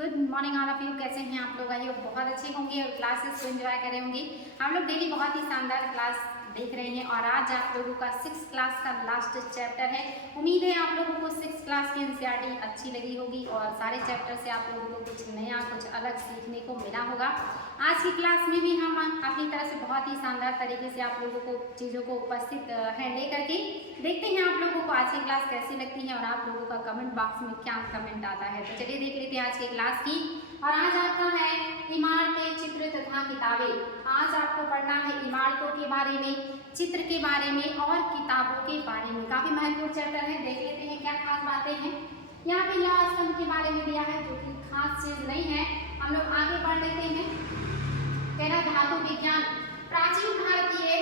Good morning all of you. कैसे हैं आप लोग? आइए बहुत अच्छे होंगे और क्लासेस को एंजॉय कर रहे होंगे। हम लोग डेली बहुत ही शानदार क्लास देख रहे हैं और आज आप लोगों का 6th क्लास का लास्ट चैप्टर है। उम्मीद है आप लोगों को 6th क्लास की एनसीईआरटी अच्छी लगी होगी और सारे चैप्टर से आप लोगों को कुछ नया कुछ अलग सीखने को मिला होगा। आज की क्लास में भी हम अपनी तरह से बहुत ही शानदार तरीके से आप लोगों को चीज़ों को उपस्थित है लेकर के देखते हैं आप लोगों को आज की क्लास कैसी लगती है और आप लोगों का कमेंट बॉक्स में क्या कमेंट आता है। तो चलिए देख लेते हैं आज की क्लास की। और आज आपका है इमारतें, चित्र तथा किताबें। आज आपको पढ़ना है इमारतों के बारे में, चित्र के बारे में और किताबों के बारे में। काफी महत्वपूर्ण चैप्टर है। देख लेते हैं क्या खास बातें हैं। यहाँ पे लौह स्तंभ के बारे में दिया है जो कि खास चीज नहीं है। हम लोग आगे बढ़ लेते हैं। कहना धातु विज्ञान। प्राचीन भारतीय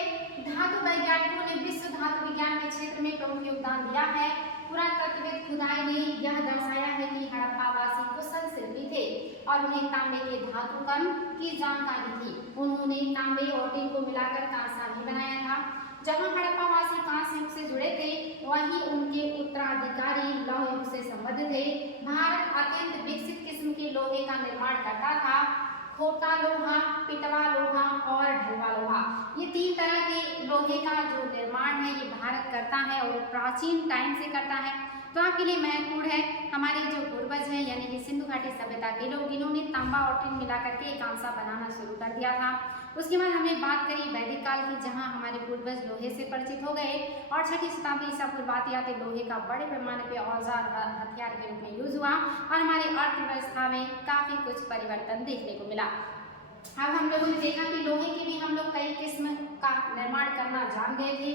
धातु वैज्ञानिकों ने विश्व धातु विज्ञान के क्षेत्र में प्रमुख योगदान दिया है। पुरातत्वविद खुदाई ने यह दर्शाया है कि हड़प्पावासी कुशल शिल्पी थे और उन्हें तांबे के धातु कण की जानकारी थी। उन्होंने तांबे और टिन को मिलाकर कांसा भी बनाया था। जहां हड़प्पावासी कांस्य युग से जुड़े थे वहीं उनके उत्तराधिकारी लौह युग से संबद्ध थे। भारत अत्यंत विकसित किस्म के लोहे का निर्माण करता था। खोटा लोहा, पिटवा लोहा और ढलवा लोहा, ये 3 तरह के लोहे का जो निर्माण है ये भारत करता है और प्राचीन टाइम से करता है। तो आपके लिए महत्वपूर्ण है हमारे जो पूर्वज हैं यानी कि सिंधु घाटी सभ्यता के लोग, इन्होंने तांबा और टिन मिला करके कांसा बनाना शुरू कर दिया था। उसके बाद हमने बात करी वैदिक काल की, जहां हमारे पूर्वज लोहे से परिचित हो गए और 6ठी शताब्दी ईसा पूर्व आते आते लोहे का बड़े पैमाने पे औजार हथियार के रूप में यूज हुआ और हमारी अर्थव्यवस्था में काफी कुछ परिवर्तन देखने को मिला। अब हम लोगों ने देखा कि लोहे के भी हम लोग कई किस्म का निर्माण करना जान गए थे।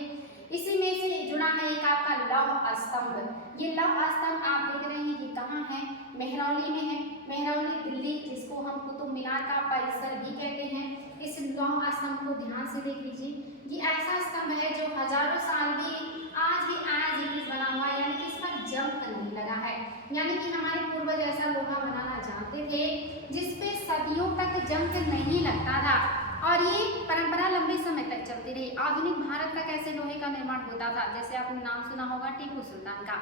इसी में से जुड़ा है एक आपका लौह स्तंभ। ये लौह स्तंभ आप देख रहे हैं कि कहाँ है? मेहरौली में है। मेहरौली दिल्ली, जिसको हम कुतुब मीनार का परिसर भी कहते हैं। इस लौह स्तंभ को ध्यान से देख लीजिए। ये ऐसा स्तंभ है जो हजारों साल भी आज इट इज बना हुआ है, यानी कि इस पर जंग नहीं लगा है। यानी कि हमारे पूर्वज ऐसा लोहा बनाना जानते थे जिसपे सदियों तक जंग नहीं लगता था और ये परंपरा लंबे समय तक चलती रही। आधुनिक भारत तक ऐसे लोहे का निर्माण होता था। जैसे आपने नाम सुना होगा टीपू सुल्तान का।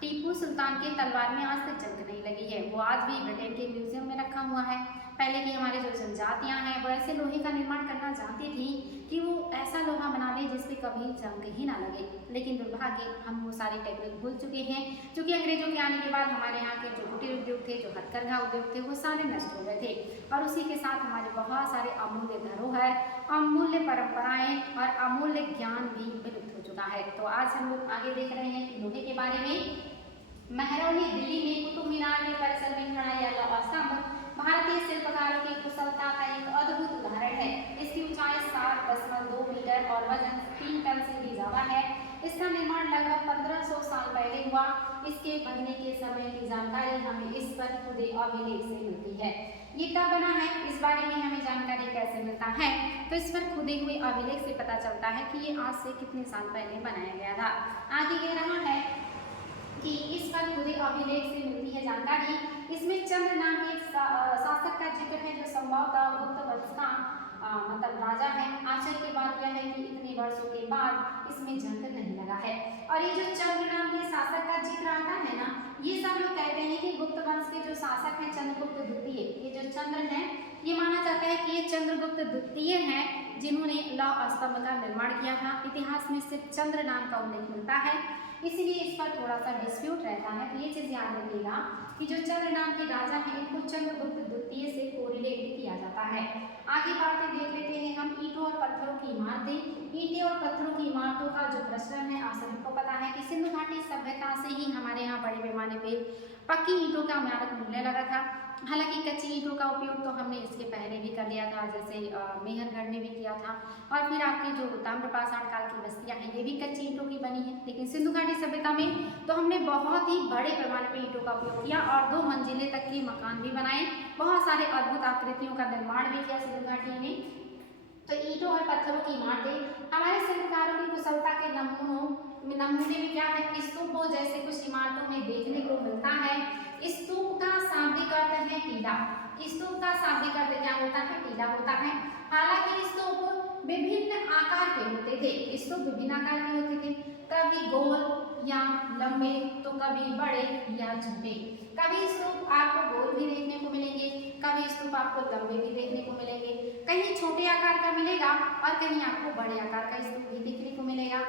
टीपू सुल्तान के तलवार में आज तक जंग नहीं लगी है। वो आज भी ब्रिटेन के म्यूजियम में रखा हुआ है। पहले की हमारे जो जनजातियां हैं वो ऐसे लोहे का निर्माण करना चाहती थी कि वो ऐसा लोहा बना ले जिसपे कभी जंग ही ना लगे, लेकिन दुर्भाग्य हम वो सारी टेक्निक भूल चुके हैं क्योंकि अंग्रेजों के आने के बाद हमारे यहाँ के जो कुटीर उद्योग थे, जो हथकरघा उद्योग थे, वो सारे नष्ट हो गए थे और उसी के साथ हमारे बहुत सारे अमूल्य धरोहर, अमूल्य परंपराएं और अमूल्य ज्ञान भी विलुप्त हो चुका है। तो आज हम लोग आगे देख रहे हैं लोहे के बारे में। मेहरौली दिल्ली में कुतुब मीनार के परिसर में खड़ा यह लौह स्तंभ भारतीय शिल्पकारों की कुशलता का एक अद्भुत उदाहरण है। इसकी ऊंचाई 7.2 मीटर और वजन 3 टन से भी ज्यादा है। इसका निर्माण लगभग 1500 साल पहले हुआ। इसके बनने के समय की जानकारी हमें इस पर खुदे अभिलेख से मिलती है। ये कब बना है इस बारे में हमें जानकारी कैसे मिलता है? तो इस पर खुदे हुए अभिलेख से पता चलता है कि ये आज से कितने साल पहले बनाया गया था। आगे कह रहा है कि इस पर खुदे अभिलेख से मिलती है जानकारी। इसमें चंद्र नाम के शासक का जिक्र है जो संभवतः गुप्त वंश का मतलब राजा है। आश्चर्य की बात यह है कि इतने वर्षों के बाद इसमें जंग नहीं लगा है। और ये जो चंद्र नाम के शासक का जिक्र आता है ना, ये सब लोग कहते हैं कि गुप्त वंश के जो शासक हैं चंद्रगुप्त द्वितीय, ये जो चंद्र है ये माना जाता है कि ये चंद्रगुप्त द्वितीय हैं जिन्होंने लौह स्तंभ का निर्माण किया था। इतिहास में सिर्फ चंद्र नाम का उल्लेख मिलता है, इसीलिए इस पर थोड़ा सा डिस्प्यूट रहता है। तो ये चीज याद रखिएगा कि जो चंद्र नाम के राजा हैं इनको चंद्रगुप्त द्वितीय से कोरिलेट किया जाता है। आगे बातें देख लेते हैं हम। ईंटों और पत्थरों की इमारतें। ईंटें और पत्थरों की इमारतों का जो प्रचलन है आप सभी को पता है कि सिंधु घाटी सभ्यता से ही हमारे यहाँ बड़े पैमाने पे पक्की ईंटों का इमारत मिलने लगा था। हालांकि कच्ची ईंटों का उपयोग तो हमने इसके पहले भी कर लिया था, जैसे मेहरगढ़ में भी किया था और फिर आपकी जो ताम्रपाषाण काल की बस्तियां हैं ये भी कच्ची ईंटों की बनी है। लेकिन सिंधु घाटी सभ्यता में तो हमने बहुत ही बड़े पैमाने पर ईंटों का उपयोग किया और 2 मंजिले तक के मकान भी बनाए, बहुत सारे अद्भुत आकृतियों का निर्माण भी किया सिंधु घाटी में। तो ईंटों और पत्थरों की इमारतें हमारे शिल्पकारों की कुशलता के नमूने में क्या है? स्तूपों जैसे कुछ इमारतों में देखने को मिलता है। स्तूप का शाब्दिक अर्थ है टीला। स्तूप का शाब्दिक अर्थ क्या होता है? टीला होता है। हालांकि स्तूप विभिन्न आकार के होते थे। स्तूप विभिन्न आकार के होते थे, कभी गोल या लंबे तो कभी बड़े या छोटे। कभी स्तूप आपको गोल भी देखने को मिलेंगे आपको लंबे भी देखने को मिलेंगे, कहीं छोटे आकार का मिलेगा और कहीं आपको बड़े आकार का स्तूप भी देखने को मिलेगा।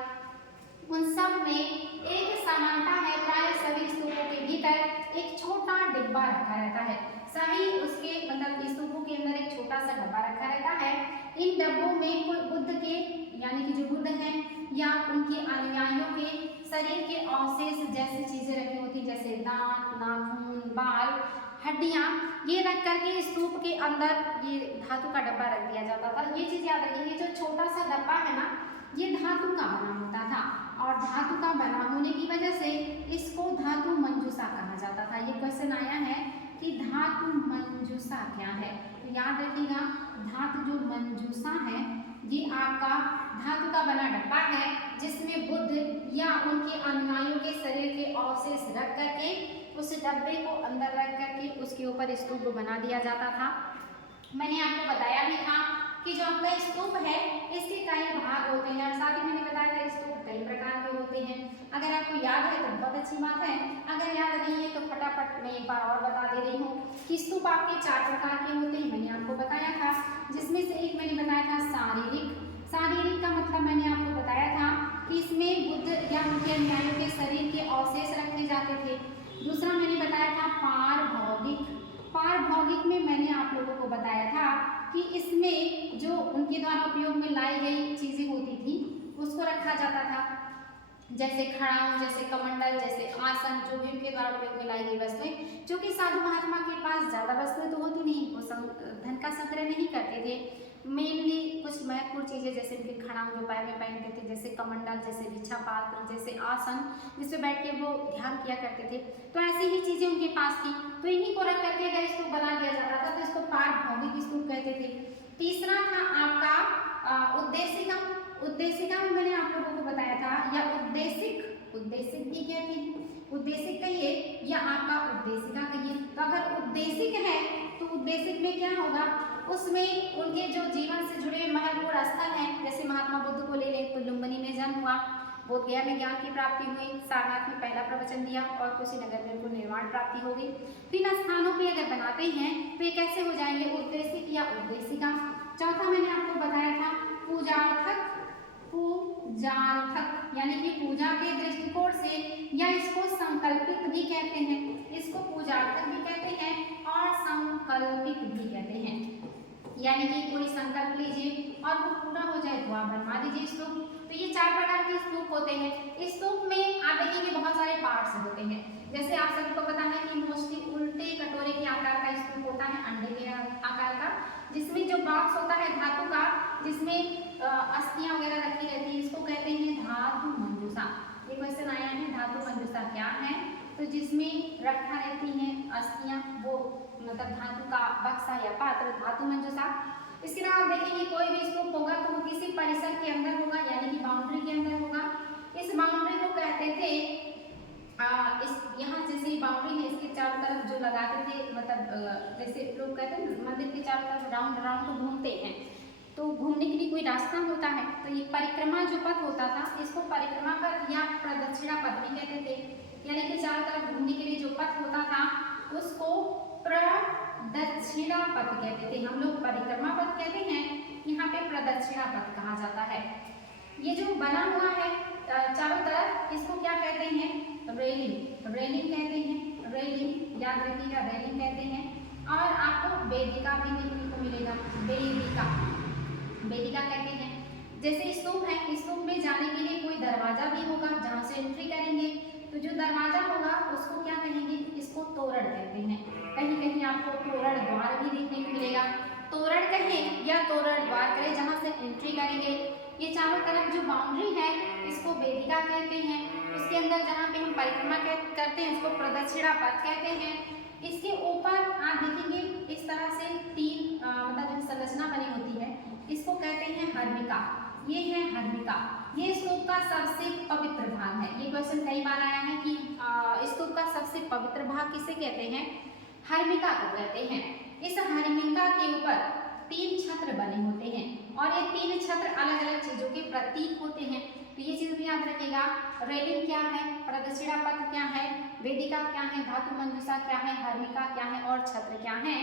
उन सब में एक समानता है, प्राय सभी स्तूपों के भीतर एक छोटा डिब्बा रखा रहता है। सभी उसके मतलब स्तूपों के अंदर एक छोटा सा डब्बा रखा रहता है। इन डब्बों में कोई बुद्ध के यानी कि जो बुद्ध हैं या उनके अनुयायियों के शरीर के अवशेष जैसी चीजें रखी होती, जैसे दांत, नाखून, बाल, हड्डियां, ये रख करके स्तूप के अंदर ये धातु का डब्बा रख दिया जाता था। ये चीज याद रखिए, ये जो छोटा सा डब्बा है ना, ये धातु का बना होता था और धातु का बना होने की वजह से इसको धातु मंजूषा कहा जाता था। ये क्वेश्चन आया है कि धातु मंजूषा क्या है, तो याद रखिएगा धातु जो मंजूषा है ये आपका धातु का बना डब्बा है जिसमें बुद्ध या उनके अनुयायियों के शरीर के अवशेष रख करके उस डब्बे को अंदर रख करके उसके ऊपर स्तूप बना दिया जाता था। मैंने आपको बताया भी था कि जो आपका स्तूप है इसके कई भाग होते हैं और साथ ही मैंने बताया था स्तूप कई प्रकार के होते हैं। अगर आपको याद है तो बहुत अच्छी बात है, अगर याद नहीं है तो फटाफट मैं एक बार और बता दे रही हूँ कि स्तूप आपके 4 प्रकार के होते हैं। मैंने आपको बताया था, जिसमें से एक मैंने बताया था शारीरिक। शारीरिक का मतलब मैंने आपको बताया था कि इसमें बुद्ध या उनके अनुयायियों के शरीर के अवशेष रखे जाते थे। दूसरा मैंने बताया था पारभौतिक। पारभौतिक में मैंने आप लोगों को बताया था कि इसमें जो उनके द्वारा उपयोग में लाई गई चीजें होती थी उसको रखा जाता था, जैसे खड़ाऊ, जैसे कमंडल, जैसे आसन, जो भी उनके द्वारा उपयोग में लाई गई वस्तुएं। जो कि साधु महात्मा के पास ज्यादा वस्तुएं तो होती नहीं, वो धन का संग्रह नहीं करते थे। मेनली कुछ महत्वपूर्ण चीजें जैसे उनके खड़ाऊ जो पैर में पहनते थे, जैसे कमंडल, जैसे भिक्षा पात्र, जैसे आसन जिस पे बैठ के वो ध्यान किया करते थे, तो ऐसी ही चीजें उनके पास थी। तो इन्हीं को रख करके अगर स्तूप बना दिया जाता था तो इसको पारभौतिक स्तूप कहते थे। तीसरा था आपका उद्देशिका। उद्देशिका में मैंने आप लोगों को बताया था, या उद्देशिक, उद्देशिक भी कहते हैं, उद्देशिक कहिए या आपका उद्देशिका कहिए। तो अगर उद्देशिक है तो उद्देशिक में क्या होगा, उसमें उनके जो जीवन से जुड़े महत्वपूर्ण स्थल हैं, जैसे महात्मा बुद्ध को ले लें तो लुम्बिनी में जन्म हुआ, बोधगया में ज्ञान की प्राप्ति हुई, सारनाथ में पहला प्रवचन दिया और कुशीनगर में उनको निर्वाण प्राप्ति हो गई। तो इन स्थानों पे अगर बनाते हैं तो ये कैसे हो जाएंगे, उद्देशिक या उद्देशिका। चौथा मैंने आपको बताया था पूजार्थक। पूजार्थक यानी कि पूजा के दृष्टिकोण से, या इसको संकल्पित भी कहते हैं, इसको पूजार्थक भी कहते हैं और संकल्पित भी कहते हैं। यानी कि कोई संकल्प लीजिए और वो पूरा हो जाए तो आप बनवा दीजिए स्तूप। तो ये 4 प्रकार के स्तूप होते हैं। स्तूप में आप देखेंगे बहुत सारे पार्ट्स होते हैं, जैसे आप सभी को पता है कि मोस्टली उल्टे कटोरे के आकार का स्तूप होता है, अंडे के आकार का, जिसमें जो बॉक्स होता है धातु का, जिसमें अस्थियां वगैरह रखी रहती है, इसको कहते हैं धातु मंजूषा। ये क्वेश्चन आया है, धातु मंजूषा क्या है, तो जिसमें रखा रहती हैं अस्थियां, वो मतलब धातु का बक्सा या पात्र, धातु मंजूषा। इसके अलावा आप देखेंगे कोई भी स्तूप होगा तो वो किसी परिसर के अंदर होगा, यानी कि बाउंड्री के अंदर होगा। इस बाउंड्री को कहते थे इस यहाँ जैसे बाउंड्री है इसके चारों तरफ जो लगाते थे, मतलब जैसे लोग कहते हैं मंदिर के चारों तरफ राउंड राउंड को घूमते हैं, तो घूमने के लिए कोई रास्ता होता है, तो ये परिक्रमा जो पथ होता था इसको परिक्रमा पथ या प्रदक्षिणा पथ भी कहते थे। यानी कि चारों तरफ घूमने के लिए जो पथ होता था उसको प्रदक्षिणा पथ कहते थे। हम लोग परिक्रमा पथ कहते हैं, यहाँ पे प्रदक्षिणा पथ कहा जाता है। ये जो बना हुआ है चारों तरफ, इसको क्या कहते हैं, रेलिंग। रेलिंग कहते हैं, रेलिंग याद रखिएगा, रेलिंग कहते हैं। और आपको वेदिका भी देखने को मिलेगा, वेदिका, वेदिका कहते हैं। जैसे स्तूप है, स्तूप में जाने के लिए कोई दरवाजा भी होगा जहाँ से एंट्री करेंगे, तो जो दरवाजा होगा उसको क्या कहेंगे, इसको तोरण कहते हैं। कहीं कहीं आपको तोरण द्वार भी देखने को मिलेगा, तोरण कहें या तोरण द्वार करें, जहाँ से एंट्री करेंगे। ये चारों तरफ जो बाउंड्री है इसको वेदिका कहते हैं। उसके अंदर जहाँ पे हम परिक्रमा करते हैं उसको प्रदक्षिणा पथ कहते हैं। इसके ऊपर आप देखेंगे इस तरह से 3 मतलब जो संरचना बनी होती है इसको कहते हैं हर्मिका। ये है हर्मिका, ये स्तूप का सबसे पवित्र भाग है। ये क्वेश्चन कई बार आया है कि स्तूप का सबसे पवित्र भाग किसे कहते हैं, हर्मिका को कहते हैं। इस हर्मिका के ऊपर 3 छत्र बने होते हैं और ये 3 छत्र अलग अलग चीजों के प्रतीक होते हैं। तो ये चीज भी याद रखिएगा, रेलिंग क्या है, प्रदक्षिणा पथ क्या है, वेदिका क्या है, धातु मंजूषा क्या है, हर्मिका क्या है और छत्र क्या है।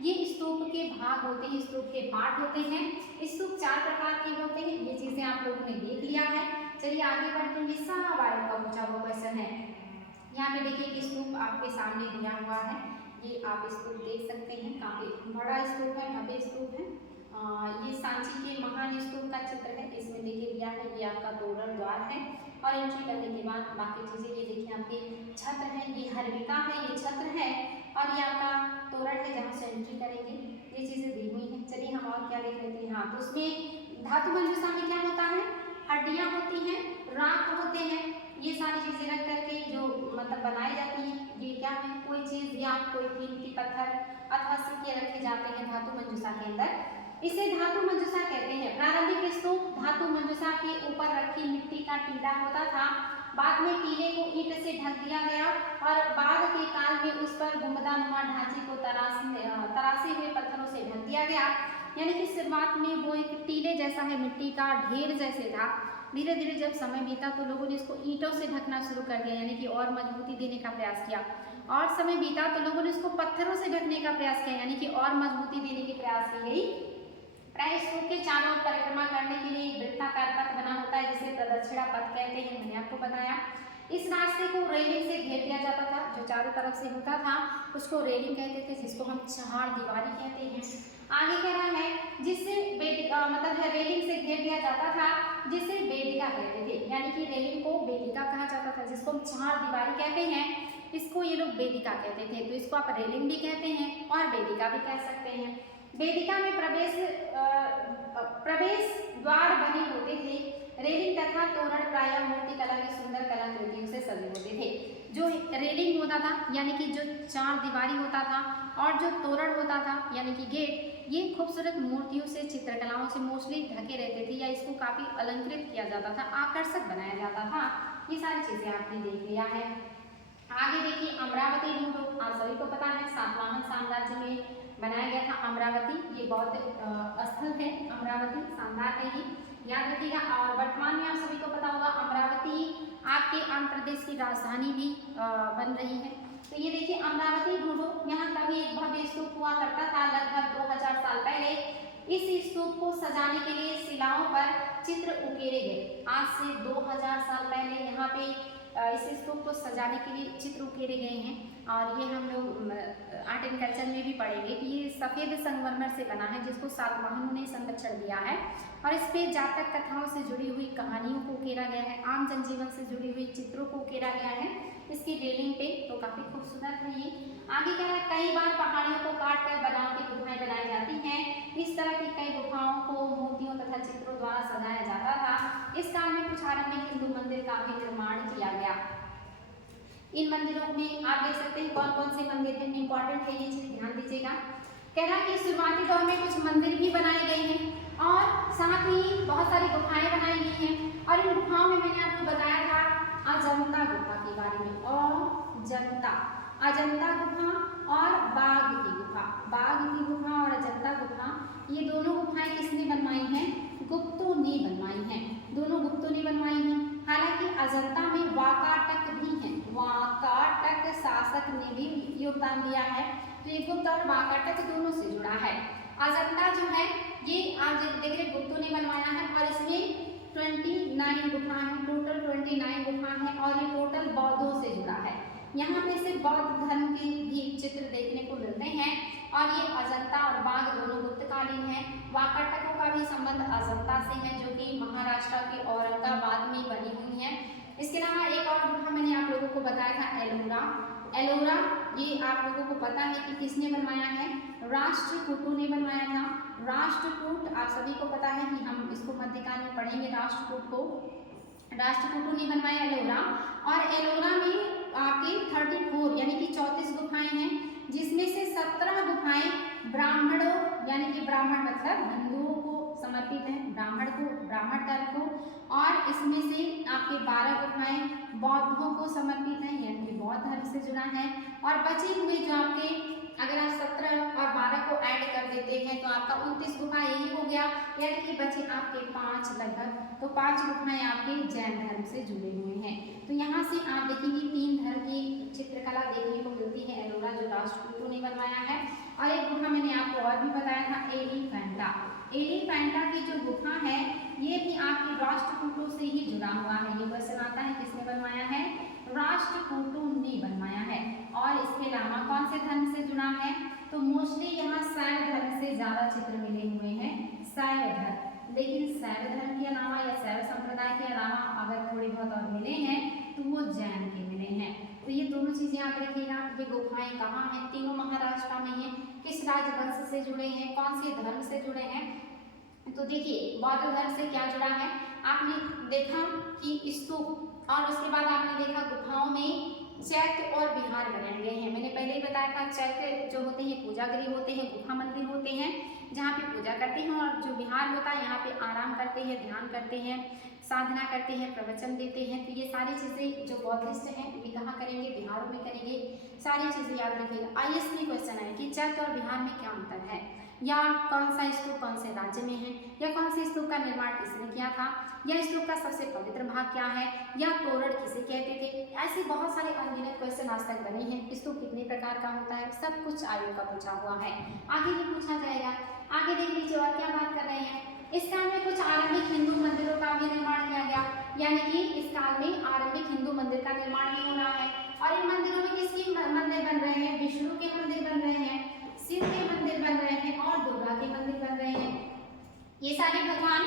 ये स्तूप के भाग होते हैं, स्तूप के पार्ट होते हैं। स्तूप 4 प्रकार के होते हैं, ये चीजें आप लोगों ने देख लिया है। चलिए आगे बढ़ते हैं, सब आयु का पूछा हुआ क्वेश्चन है। यहाँ पे देखिए कि स्तूप आपके सामने दिया हुआ है, ये आप स्तूप देख सकते हैं, काफी बड़ा स्तूप है, भव्य स्तूप है। ये सांची के महान स्तूप का चित्र है, इसमें देखिए दिया है, ये आपका तोरण द्वार है और एंट्री करने के बाद बाकी चीजें ये देखिए आपकी छत्र है, ये हर्विका है, ये छत्र है और ये आपका तोरण है जहाँ से एंट्री करेंगे, ये चीजें दी हुई हैं। चलिए हम और क्या देख लेते हैं। हाँ, तो उसमें धातु मंजूषा में क्या होता है, हड्डियां होती हैं, राख होते हैं, ये सारी चीजें रख करके जो मतलब बनाई जाती हैं। ये क्या है, कोई चीज या कोई कीमती पत्थर अथवा सिक्के रखे जाते हैं धातु मंजूषा के अंदर, इसे धातु मंजूषा कहते हैं। प्रारंभिक स्तूप धातु मंजूषा के ऊपर रखी मिट्टी का टीला होता था, बाद में टीले को ईंट से ढक दिया गया और बाद के काल में उस पर गुंबदानुमा ढांचे को तरासे हुए पत्थरों से ढक दिया गया। यानी कि शुरुआत में वो एक टीले जैसा है, मिट्टी का ढेर जैसे था। धीरे धीरे जब समय बीता तो लोगों ने इसको ईंटों से ढकना शुरू कर दिया, यानी कि और मजबूती देने का प्रयास किया। और समय बीता तो लोगों ने इसको पत्थरों से ढकने का प्रयास किया, यानी कि और मजबूती देने की प्रयास की गई। प्राय स्तूप के चारों ओर परिक्रमा करने के लिए एक वृत्ताकार पथ बना होता है, जिसे प्रदक्षिणा पथ कहते हैं, मैंने आपको बताया। इस रास्ते को रेलिंग से घेर दिया जाता था, जो चारों तरफ से होता था उसको रेलिंग कहते थे, जिसको हम चहार दीवारी कहते हैं। आगे कह रहा है जिससे मतलब है रेलिंग से घेर दिया जाता था, जिसे वेदिका कहते थे, यानी कि रेलिंग को वेदिका कहा जाता था, जिसको हम चहार दीवारी कहते हैं, इसको ये लोग वेदिका कहते थे। तो इसको आप रेलिंग भी कहते हैं और वेदिका भी कह सकते हैं। वेदिका में प्रवेश द्वार बने होते थे। रेलिंग तथा तोरण प्रायः मूर्तिकला की सुंदर कलाकृतियों से सजे होते थे। जो रेलिंग होता था यानी कि जो चार दीवारी होता था और जो तोरण होता था यानी कि गेट, ये खूबसूरत मूर्तियों से, चित्रकलाओं से मोस्टली ढके रहते थे या इसको काफ़ी अलंकृत किया जाता था, आकर्षक बनाया जाता था। ये सारी चीज़ें आपने देख लिया है। आगे देखिए अमरावती ढूंढो, आप सभी को पता है सातवाहन साम्राज्य में बनाया गया था अमरावती, ये बौद्ध स्थल है। अमरावती शानदार है, ये याद रखिएगा। और वर्तमान में आप सभी को पता होगा अमरावती आपके आंध्र प्रदेश की राजधानी भी बन रही है। तो ये देखिए अमरावती ढूंढो, यहाँ का भी एक भव्य स्तूप हुआ करता था लगभग 2000 साल पहले। इस स्तूप को सजाने के लिए शिलाओं पर चित्र उकेरे गए। आज से 2000 साल पहले यहाँ पे इस स्तूप को सजाने के लिए चित्र उकेरे गए हैं। और ये हम लोग आर्ट एंड कल्चर में भी पढ़ेंगे कि ये सफ़ेद संगमरमर से बना है, जिसको सातवाहनों ने संरक्षण दिया है। और इस पे जातक कथाओं से जुड़ी हुई कहानियों को उकेरा गया है, आम जनजीवन से जुड़ी हुई चित्रों को उकेरा गया है इसकी रेलिंग पे। तो काफ़ी खूबसूरत है ये। आगे कह रहा है कई बार पहाड़ियों को काट कर बनावटी गुफाएं बनाई जाती हैं। इस तरह की कई गुफाओं को मूर्तियों तथा चित्रों द्वारा सजाया जाता था। इस काल में कुछ आरंभिक हिंदू मंदिर का भी निर्माण किया गया। इन मंदिरों में आप देख सकते हैं कौन कौन से मंदिर हैं, इंपॉर्टेंट है ये चीज, ध्यान दीजिएगा। कह रहा है कि शुरुआती दौर में कुछ मंदिर भी बनाए गए हैं और साथ ही बहुत सारी गुफाएं बनाई गई हैं। और इन गुफाओं में मैंने आपको बताया था अजंता गुफा के बारे में, अजंता गुफा और बाघ की गुफा, बाघ की गुफा और अजंता गुफा, ये दोनों गुफाएं किसने बनवाई हैं? गुप्तों ने बनवाई हैं, दोनों गुप्तों ने बनवाई हैं। हालांकि अजंता में वाकाटक भी हैं, वाकाटक शासक ने भी योगदान दिया है। तो ये गुप्त और वाकाटक दोनों से जुड़ा है। अजंता जो है ये आप देख रहे गुप्तों ने बनवाया है और इसमें 29 गुफा है, टोटल 29 गुफा है और ये टोटल बौद्धों से जुड़ा है। यहाँ पे से बौद्ध धर्म के भी चित्र देखने को मिलते हैं। और ये अजंता और बाघ दोनों गुप्तकालीन हैं। वाकाटकों का भी संबंध अजंता से है, जो कि महाराष्ट्र के औरंगाबाद में बनी हुई है। इसके अलावा एक और गुफा मैंने आप लोगों को बताया था एलोरा। एलोरा ये आप लोगों को पता है कि किसने बनवाया है? राष्ट्रकूटों ने बनवाया था। राष्ट्रकूट आप सभी को पता है कि हम इसको मध्यकाल में पढ़ेंगे। राष्ट्रकूट को राष्ट्रकूटों ने बनवाया एलोरा। और एलोरा में आपके 34 यानी कि 34 गुफाएं हैं, जिसमें से 17 गुफाएं ब्राह्मणों यानी कि ब्राह्मण मतलब हिंदुओं को समर्पित है, ब्राह्मण धर्म को। और इसमें से आपके 12 गुफाएं बौद्धों को समर्पित हैं, यानी कि बौद्ध धर्म से जुड़ा है। और बचे हुए जो आपके अगर आप 17 और 12 को ऐड कर देते हैं तो आपका 29 गुफा यही हो गया, यानी कि बचे आपके 5 लगभग। तो 5 गुफाएं आपके जैन धर्म से जुड़े हुए हैं। तो यहाँ से आप देखेंगे 3 धर्म की चित्रकला देखने को मिलती है। एलोरा जो राष्ट्रकूटों ने बनवाया है, और एक गुफा मैंने आपको और भी बताया था एलिफेंटा। एलिफेंटा की जो गुफा है ये भी आपके राष्ट्रकूटों से ही जुड़ा हुआ है। ये क्वेश्चन आता है किसने बनवाया है, राष्ट्रकूटों ने बनवाया है। और इसके अलावा कौन से धर्म से जुड़ा है, तो मोस्टली यहाँ शैव धर्म से ज्यादा चित्र मिले हुए हैं, शैव धर्म। लेकिन शैव धर्म के अलावा या शैव संप्रदाय के अलावा अगर थोड़े बहुत और मिले हैं तो वो जैन के मिले हैं। तो ये दोनों चीजें याद रखिएगा। ये गुफाएं कहाँ हैं, तीनों महाराष्ट्र में हैं, किस राजवंश से जुड़े हैं, कौन से धर्म से जुड़े हैं। तो देखिए बौद्ध धर्म से क्या जुड़ा है, आपने देखा कि स्तूप और उसके बाद आपने देखा गुफाओं में चैत्य और विहार बनाए गए हैं। मैंने पहले ही बताया था चैत्य जो होते हैं पूजा गृह होते हैं, गुफा मंदिर होते हैं जहाँ पे पूजा करते हैं, और जो विहार होता है यहाँ पे आराम करते हैं, ध्यान करते हैं, साधना करते हैं, प्रवचन देते हैं। तो ये सारी चीज़ें जो बौद्धिस्ट हैं ये कहाँ करेंगे, बिहारों में करेंगे। सारी चीज़ें याद रखिएगा। आईएएस में क्वेश्चन है कि चैत्य और बिहार में क्या अंतर है, या कौन सा स्तूप कौन से राज्य में है, या कौन से स्तूप का निर्माण किसने किया था, या स्तूप का सबसे पवित्र भाग क्या है, या तोरण किसे कहते थे। ऐसे बहुत सारे अनगिनत क्वेश्चन आज तक बने हैं। स्तूप कितने प्रकार का होता है, सब कुछ आयु का पूछा हुआ है, आगे भी पूछा जाएगा। आगे देख लीजिए और क्या बात कर रहे हैं। इस काल में कुछ आरंभिक हिंदू मंदिरों का भी निर्माण किया गया, यानी कि इस काल में आरंभिक हिंदू मंदिर का निर्माण भी हो रहा है। और इन मंदिरों में किसके मंदिर बन रहे हैं, विष्णु के मंदिर बन रहे हैं, शिव के मंदिर बन रहे हैं और दुर्गा के मंदिर बन रहे हैं। ये सारे भगवान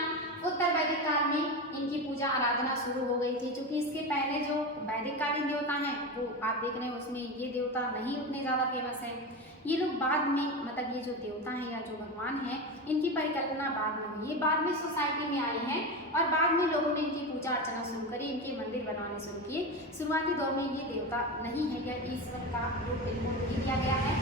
उत्तर वैदिक काल में इनकी पूजा आराधना शुरू हो गई थी। क्योंकि इसके पहले जो वैदिक कालीन देवता हैं वो आप देख रहे हैं उसमें ये देवता नहीं उतने ज़्यादा फेमस हैं। ये लोग बाद में, मतलब ये जो देवता हैं या जो भगवान हैं इनकी परिकल्पना बाद में हुई, ये बाद में सोसाइटी में आए हैं और बाद में लोगों ने इनकी पूजा अर्चना शुरू करी, इनके मंदिर बनाने शुरू किए। शुरुआती दौर में ये देवता नहीं है, या ईश्वर का रूप इनको नहीं दिया गया है।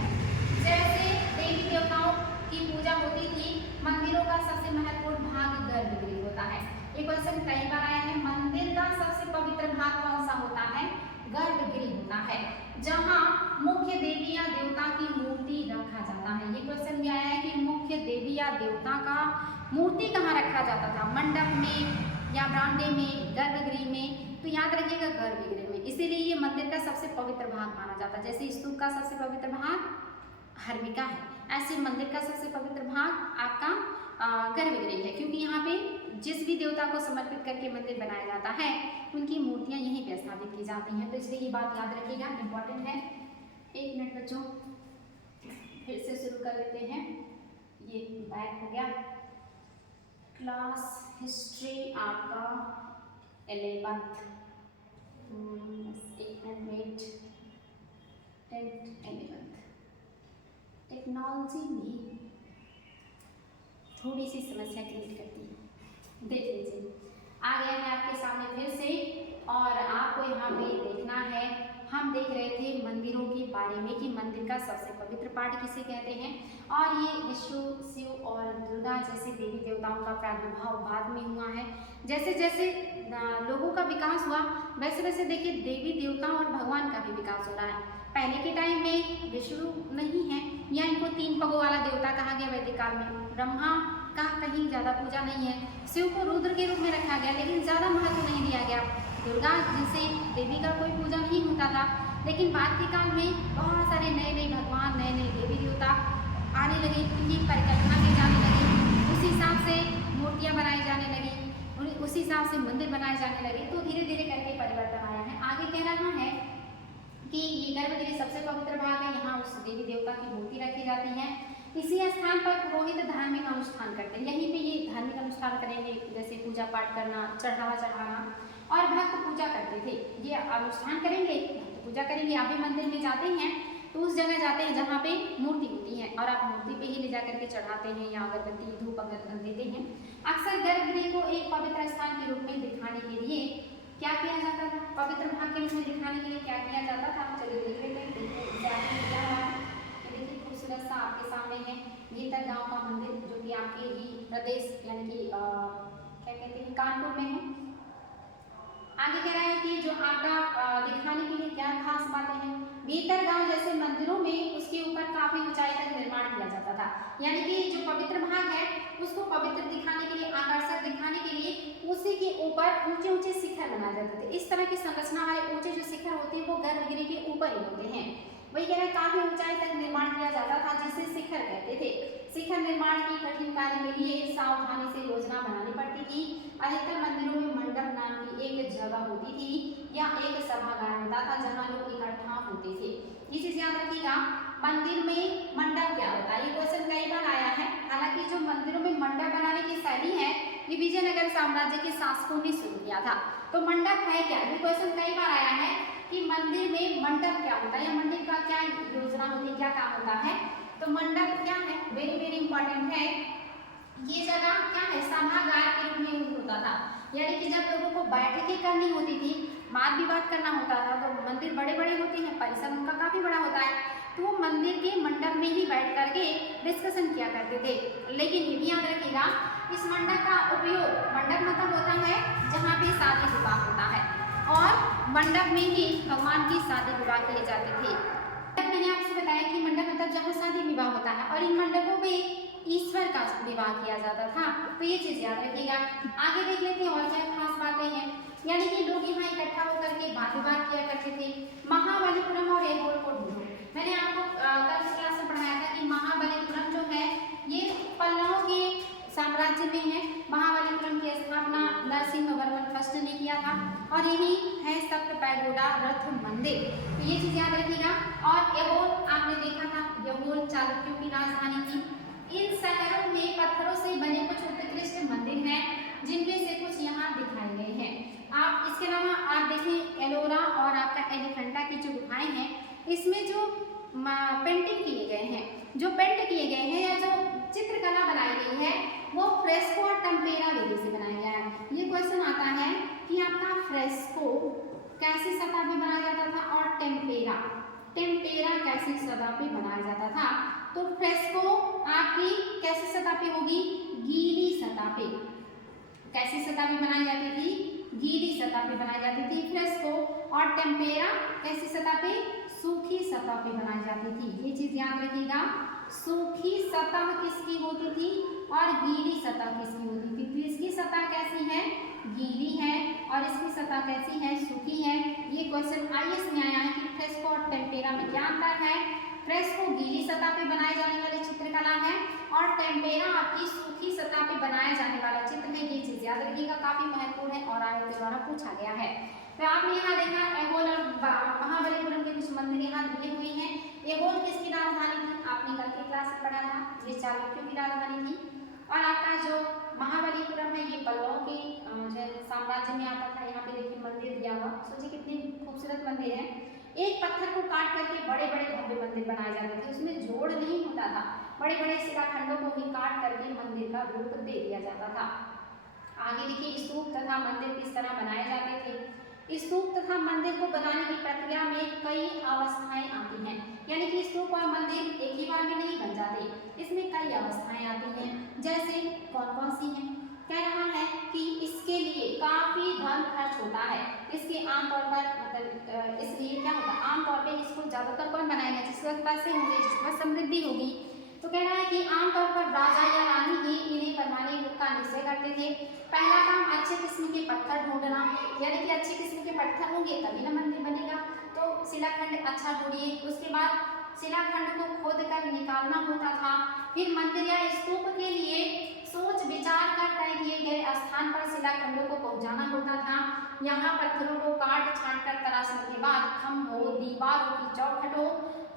जैसे देवी देवताओं की पूजा होती थी, मंदिरों का सबसे महत्वपूर्ण भाग गर्भगृह होता है। ये क्वेश्चन कई बार आया है, मंदिर का सबसे पवित्र भाग कौन सा होता है, गर्भगृह होता है, जहाँ मुख्य देवी या देवता की मूर्ति रखा जाता है। ये क्वेश्चन भी आया है कि मुख्य देवी या देवता का मूर्ति कहाँ रखा जाता था, मंडप में या बरामदे में, गर्भगृह में। तो याद रखिएगा गर्भगृह में, इसीलिए ये मंदिर का सबसे पवित्र भाग माना जाता है। जैसे स्तूप का सबसे पवित्र भाग हर्मिका है, ऐसे मंदिर का सबसे पवित्र भाग आपका गर्भगृह है, क्योंकि यहाँ पे जिस भी देवता को समर्पित करके मंदिर बनाया जाता है उनकी मूर्तियाँ यहीं पे स्थापित की जाती हैं। तो इसलिए ये बात याद रखिएगा, इम्पोर्टेंट है। एक मिनट बच्चों, फिर से शुरू कर लेते हैं। ये बैक हो गया, क्लास हिस्ट्री आपका 11th, एक minute wait, 10th 11th। Technology भी थोड़ी सी समस्या क्रिएट करती है। देख लीजिए आ गया है आपके सामने फिर से, और आपको यहाँ पे देखना है। हम देख रहे थे मंदिरों के बारे में कि मंदिर का सबसे पवित्र पाठ किसे कहते हैं, और ये विष्णु, शिव और दुर्गा जैसे देवी देवताओं का प्रादुर्भाव बाद में हुआ है। जैसे जैसे लोगों का विकास हुआ वैसे वैसे देखिए देवी देवता और भगवान का भी विकास हो रहा है। पहले के टाइम में विष्णु नहीं है, या इनको 3 पगों वाला देवता कहा गया वैदिक काल में। ब्रह्मा का कहीं ज़्यादा पूजा नहीं है। शिव को रुद्र के रूप में रखा गया, लेकिन ज़्यादा महत्व नहीं दिया गया। दुर्गा जिसे देवी का कोई पूजा नहीं होता था, लेकिन बाद के काल में बहुत सारे नए नए भगवान, नए नए देवी देवता आने लगे, उनकी परिकल्पना की जाने लगी, उस हिसाब से मूर्तियाँ बनाई जाने लगी, उस हिसाब से मंदिर बनाए जाने लगे। तो धीरे धीरे करके परिवर्तन आया है। आगे कह रहा है कि ये गर्भगृह सबसे पवित्र भाग है, यहाँ उस देवी देवता की मूर्ति रखी जाती है। इसी स्थान पर पुरोहित धार्मिक अनुष्ठान करते हैं, यहीं पे ये धार्मिक अनुष्ठान करेंगे, जैसे पूजा पाठ करना, चढ़ावा चढ़ाना, और भक्त पूजा करते थे। ये अनुष्ठान करेंगे, भक्त पूजा करेंगे। आप भी मंदिर में जाते हैं तो उस जगह जाते हैं जहाँ पे मूर्ति होती है, और आप मूर्ति पे ही ले जा करके चढ़ाते हैं या अगरबत्ती धूप अगरबत्ती देते हैं। अक्सर गर्भगृह को एक पवित्र स्थान के रूप में दिखाने के लिए क्या किया जाता था, पवित्र भाग के रूप में दिखाने के लिए क्या किया जाता था, चलिए देख लेते हैं। देखिए खूबसूरत सा आपके सामने है भीतर गांव का मंदिर, जो कि आपके ही प्रदेश यानी कि क्या कहते हैं कानपुर में है। आगे कह रहा है कि जो आपका दिखाने के लिए क्या खास बातें हैं, भीतर गांव जैसे मंदिरों में उसके ऊपर काफी ऊंचाई तक निर्माण किया जाता था, यानी कि जो पवित्र भाग है उसको पवित्र दिखाने के लिए, आकर्षक दिखाने के लिए उसी के ऊपर ऊंचे ऊंचे शिखर बनाए जाते थे। इस तरह की संरचना वाले ऊंचे जो शिखर होते हैं वो गर्भगृह के ऊपर ही होते हैं। वही कह रहे हैं काफी ऊंचाई तक निर्माण किया जाता था, जिसे शिखर कहते थे। संचालन के लिए सावधानी से योजना बनानी पड़ती थी। अधिकतर मंदिरों में मंडप नाम की एक जगह होती थी या एक सभागार होता था जहाँ लोग इकट्ठा होते थे। ये चीज याद रखिएगा, मंदिर में मंडप क्या होता है, ये क्वेश्चन कई बार आया है। हालांकि जो मंदिरों में मंडप बनाने की शैली है ये विजयनगर साम्राज्य के शासकों ने शुरू किया था। तो मंडप है क्या, ये क्वेश्चन कई बार आया है कि मंदिर में मंडप क्या होता है या मंदिर का क्या योजना होती है, क्या काम होता है। तो मंडप क्या है, वेरी वेरी इंपॉर्टेंट है। ये जगह क्या है, सभागार के रूप में यूज होता था, यानी कि जब लोगों को बैठकें करनी होती थी, वाद विवाद करना होता था, तो मंदिर बड़े बड़े होते हैं, परिसर उनका काफी बड़ा होता है, तो वो मंदिर के मंडप में ही बैठ करके डिस्कशन किया करते थे। लेकिन ये भी याद रखिएगा, इस मंडप का उपयोग, मंडप मतलब होता है जहाँ पे शादी विवाह होता है, और मंडप में ही भगवान की शादी विवाह किए जाते थे। मैंने आपसे बताया कि मंडप मतलब जहाँ शादी विवाह होता है, और इन मंडपों में ईश्वर का विवाह किया जाता था। तो ये चीज याद रखिएगा। आगे देख लेते हैं और क्या खास बातें हैं, यानी कि लोग यहाँ इकट्ठा होकर के वाद विवाद किया करते थे। महाबलीपुरम और एहोल को ढूंढो, मैंने आपको कल की क्लास में पढ़ाया था कि महाबलीपुरम जो है ये पल्लवों के साम्राज्य में है। महाबलीपुरम की स्थापना नरसिंहवर्मन फर्स्ट ने किया था, और यही है सप्त पैगोडा रथ मंदिर। तो ये चीज याद रखिएगा। और एहोल आपने देखा था, एहोल चालुक्यों की राजधानी थी। इन शहरों में पत्थरों से बने कुछ उत्कृष्ट मंदिर हैं, जिनमें से कुछ यहाँ दिखाए गए हैं। आप इसके अलावा आप देखें एलोरा और आपका एलिफेंटा की जो गुफाएं हैं, इसमें जो पेंटिंग किए गए हैं, जो पेंट किए गए हैं या जो चित्रकला बनाई गई है, वो फ्रेस्को और टेम्पेरा विधि से बनाया गया है। ये क्वेश्चन आता है कि आपका फ्रेस्को कैसी सतह पे बनाया जाता था और टेम्पेरा कैसी सतह पे बनाया जाता था। तो फ्रेस्को आपकी कैसी सतह पे होगी, गीली सतह पे। कैसी सतह पे बनाई जाती थी, गीली सतह पे बनाई जाती थी फ्रेस्को। और टेम्पेरा कैसी सतह पे, सूखी सतह पे बनाई जाती थी। ये चीज याद रखिएगा, सूखी सतह किसकी होती थी और गीली सतह किसकी होती थी। तो इसकी सतह कैसी है, गीली है, और इसकी सतह कैसी है, सूखी है। ये क्वेश्चन आईएएस में आया है कि फ्रेस्को और टेम्पेरा में क्या अंतर है। फ्रेस्को गीली सतह पे बनाई जाने वाली चित्रकला है, और टेम्पेरा आपकी सूखी सतह पे बनाया जाने वाला चित्र है। ये चीज याद रखिएगा, काफी महत्वपूर्ण है और आयोग के द्वारा पूछा गया है। तो आपने यहाँ देखा एहोल और महाबलीपुरम के कुछ मंदिर यहाँ दिए हुए हैं। एहोल किसकी राजधानी थी, आपने कल की क्लास में पढ़ा था, ये चालुक्यों की राजधानी थी। और आपका जो महाबलीपुरम है ये पल्लवों के साम्राज्य में आता था। यहाँ पे देखिए मंदिर दिया हुआ, सोचिए कितनी खूबसूरत मंदिर है। एक पत्थर को काट करके बड़े बड़े भव्य मंदिर बनाए जाते थे, उसमें जोड़ नहीं होता था, बड़े बड़े शिलाखंडों को ही काट करके मंदिर का रूप दे दिया जाता था। आगे देखिए स्तूप तथा मंदिर किस तरह बनाए जाते थे। स्तूप तथा मंदिर को बनाने की प्रक्रिया में कई अवस्थाएं आती हैं, यानी कि स्तूप और मंदिर एक ही बार में नहीं बन जाते, इसमें कई अवस्थाएं आती हैं। जैसे कौन कौन सी हैं, कह रहा है कि इसके लिए काफी धन खर्च होता है। इसके आमतौर पर मतलब इसलिए क्या होता है, आमतौर पे इसको ज्यादातर कौन बनाएगा, जिसके पास पैसे होंगे, जिसके पास समृद्धि होगी। तो कह रहा है कि आमतौर पर राजा या रानी ही इन्हें बनवाने का निश्चय करते थे। पहला काम अच्छे किस्म के पत्थर ढूंढना, यानी कि अच्छे किस्म के पत्थर होंगे तभी ना मंदिर बनेगा। तो शिलाखंड अच्छा ढूंढिए, उसके बाद शिलाखंड को खोद कर निकालना होता था। फिर मंदिर या स्तूप के लिए सोच विचार कर तय किए गए स्थान पर शिलाखंडों को पहुंचाना होता था। यहाँ पत्थरों को काट छांट कर तराशने के बाद खम्भों, दीवारों की चौखटों,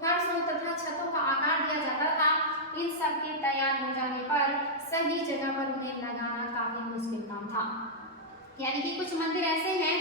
फर्शों तथा छतों का आकार दिया जाता था। इन सब के तैयार हो जाने पर सही जगह पर उन्हें लगाना काफी मुश्किल काम था। यानी कि कुछ मंदिर ऐसे हैं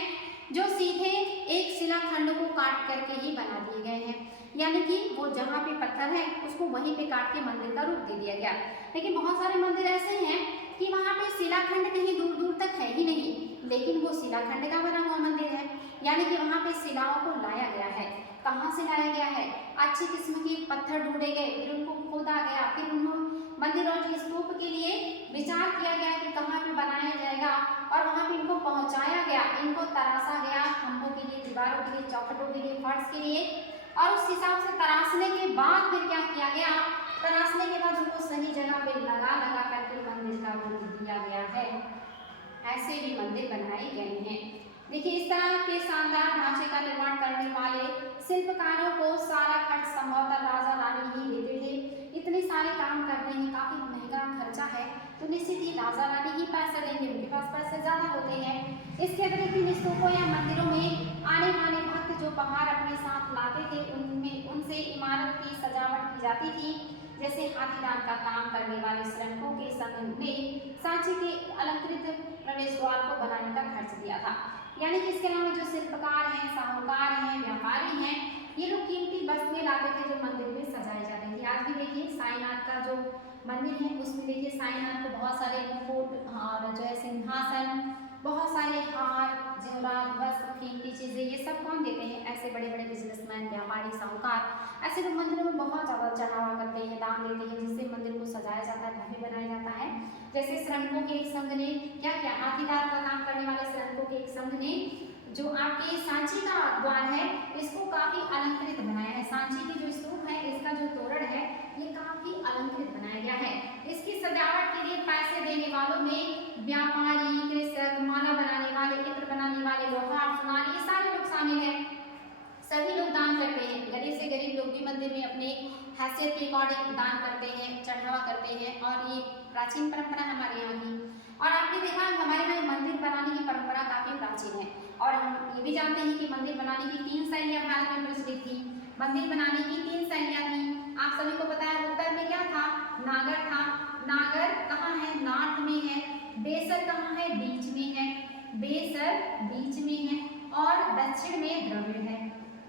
जो सीधे एक शिलाखंड को काट करके ही बना दिए गए हैं, यानी कि वो जहाँ पे पत्थर है उसको वहीं पे काट के मंदिर का रूप दे दिया गया। लेकिन बहुत सारे मंदिर ऐसे हैं कि वहाँ पे शिलाखंड कहीं दूर दूर तक है ही नहीं, लेकिन वो शिलाखंड का बना हुआ मंदिर है, यानी कि वहाँ पे शिलाओं को लाया गया है। कहाँ से लाया गया है, अच्छी किस्म के पत्थर ढूंढे गए, फिर उनको खोदा गया, फिर उन्होंने मंदिर और स्तूप के लिए विचार किया गया कि कहाँ पे बनाया जाएगा, और वहाँ पे इनको पहुँचाया गया, इनको तराशा गया, खम्भों के लिए, दीवारों के लिए, चौखटों के लिए, फर्श के लिए। और उस हिसाब से तराशने के बाद फिर क्या किया गया, तराशने के बाद उनको सही जगह पे लगा करके मंदिर का रूप दिया गया है। ऐसे भी मंदिर बनाए गए हैं। देखिए इस तरह के शानदार ढांचे का निर्माण करने वाले शिल्पकारों को सारा खर्च संभवतः राजा रानी ही देते थे। इतने सारे काम कर रहे हैं, काफ़ी महंगा खर्चा है, तो निश्चित ही राजा रानी ही पैसे देंगे, उनके पास पैसे ज़्यादा होते हैं। इसके अतिरिक्त इन स्तूपों या मंदिरों में आने वाले भक्त जो पहाड़ अपने साथ लाते थे, उनमें उनसे इमारत की सजावट की जाती थी। जैसे हाथीदार का काम करने वाले श्रमिकों के संघ ने सांची के अलंकृत प्रवेश द्वार को बनाने का खर्च दिया था। यानी कि इसके अलावा जो शिल्पकार हैं, साहूकार हैं, व्यापारी हैं, ये लोग कीमती वस्तुएं लाते थे जो मंदिर में सजाई जाती थी। आज भी देखिए साईनाथ का जो मंदिर है उसमें देखिए साईनाथ को बहुत सारे मुकुट और जो है सिंहासन, बहुत सारे हार, जेवरात, वस्त्र, कीमती चीज़ें, ये सब कौन देते हैं? ऐसे बड़े बड़े बिजनेसमैन, व्यापारी, साहूकार, ऐसे लोग मंदिरों में बहुत ज़्यादा चढ़ावा करते हैं, दान देते हैं, जिससे मंदिर को सजाया जाता है, भव्य बनाया जाता है। जैसे श्रमिकों के एक संघ ने क्या किया, हाथीदार का काम करने वाले श्रमिकों के एक संघ ने जो आपके सांची का द्वार है इसको काफी अलंकृत बनाया है। सांची की जो स्तूप है, इसका जो तोरण है, ये काफी अलंकृत बनाया गया है। इसकी सजावट के लिए पैसे देने वालों में व्यापारी, कृषक, माला बनाने वाले, इत्र बनाने वाले, लोहार, सुनार, ये सारे लोग शामिल हैं। सभी लोग दान करते हैं। गरीब से गरीब लोग भी मंदिर में अपने हैसियत के अकॉर्डिंग दान करते हैं, चढ़ावा करते हैं, और ये प्राचीन परंपरा हमारे यहाँ की। और आपने देखा हमारे यहाँ मंदिर बनाने की परंपरा काफी प्राचीन है, और हम ये भी जानते हैं कि मंदिर बनाने की 3 शैलियाँ भारत में प्रचलित थी। मंदिर बनाने की 3 शैलियाँ थी, आप सभी को पता है। उत्तर में क्या था? नागर था। नागर कहाँ है? नॉर्थ में है। बेसर कहाँ है? बीच में है। बेसर बीच में है, और दक्षिण में द्रविड़ है।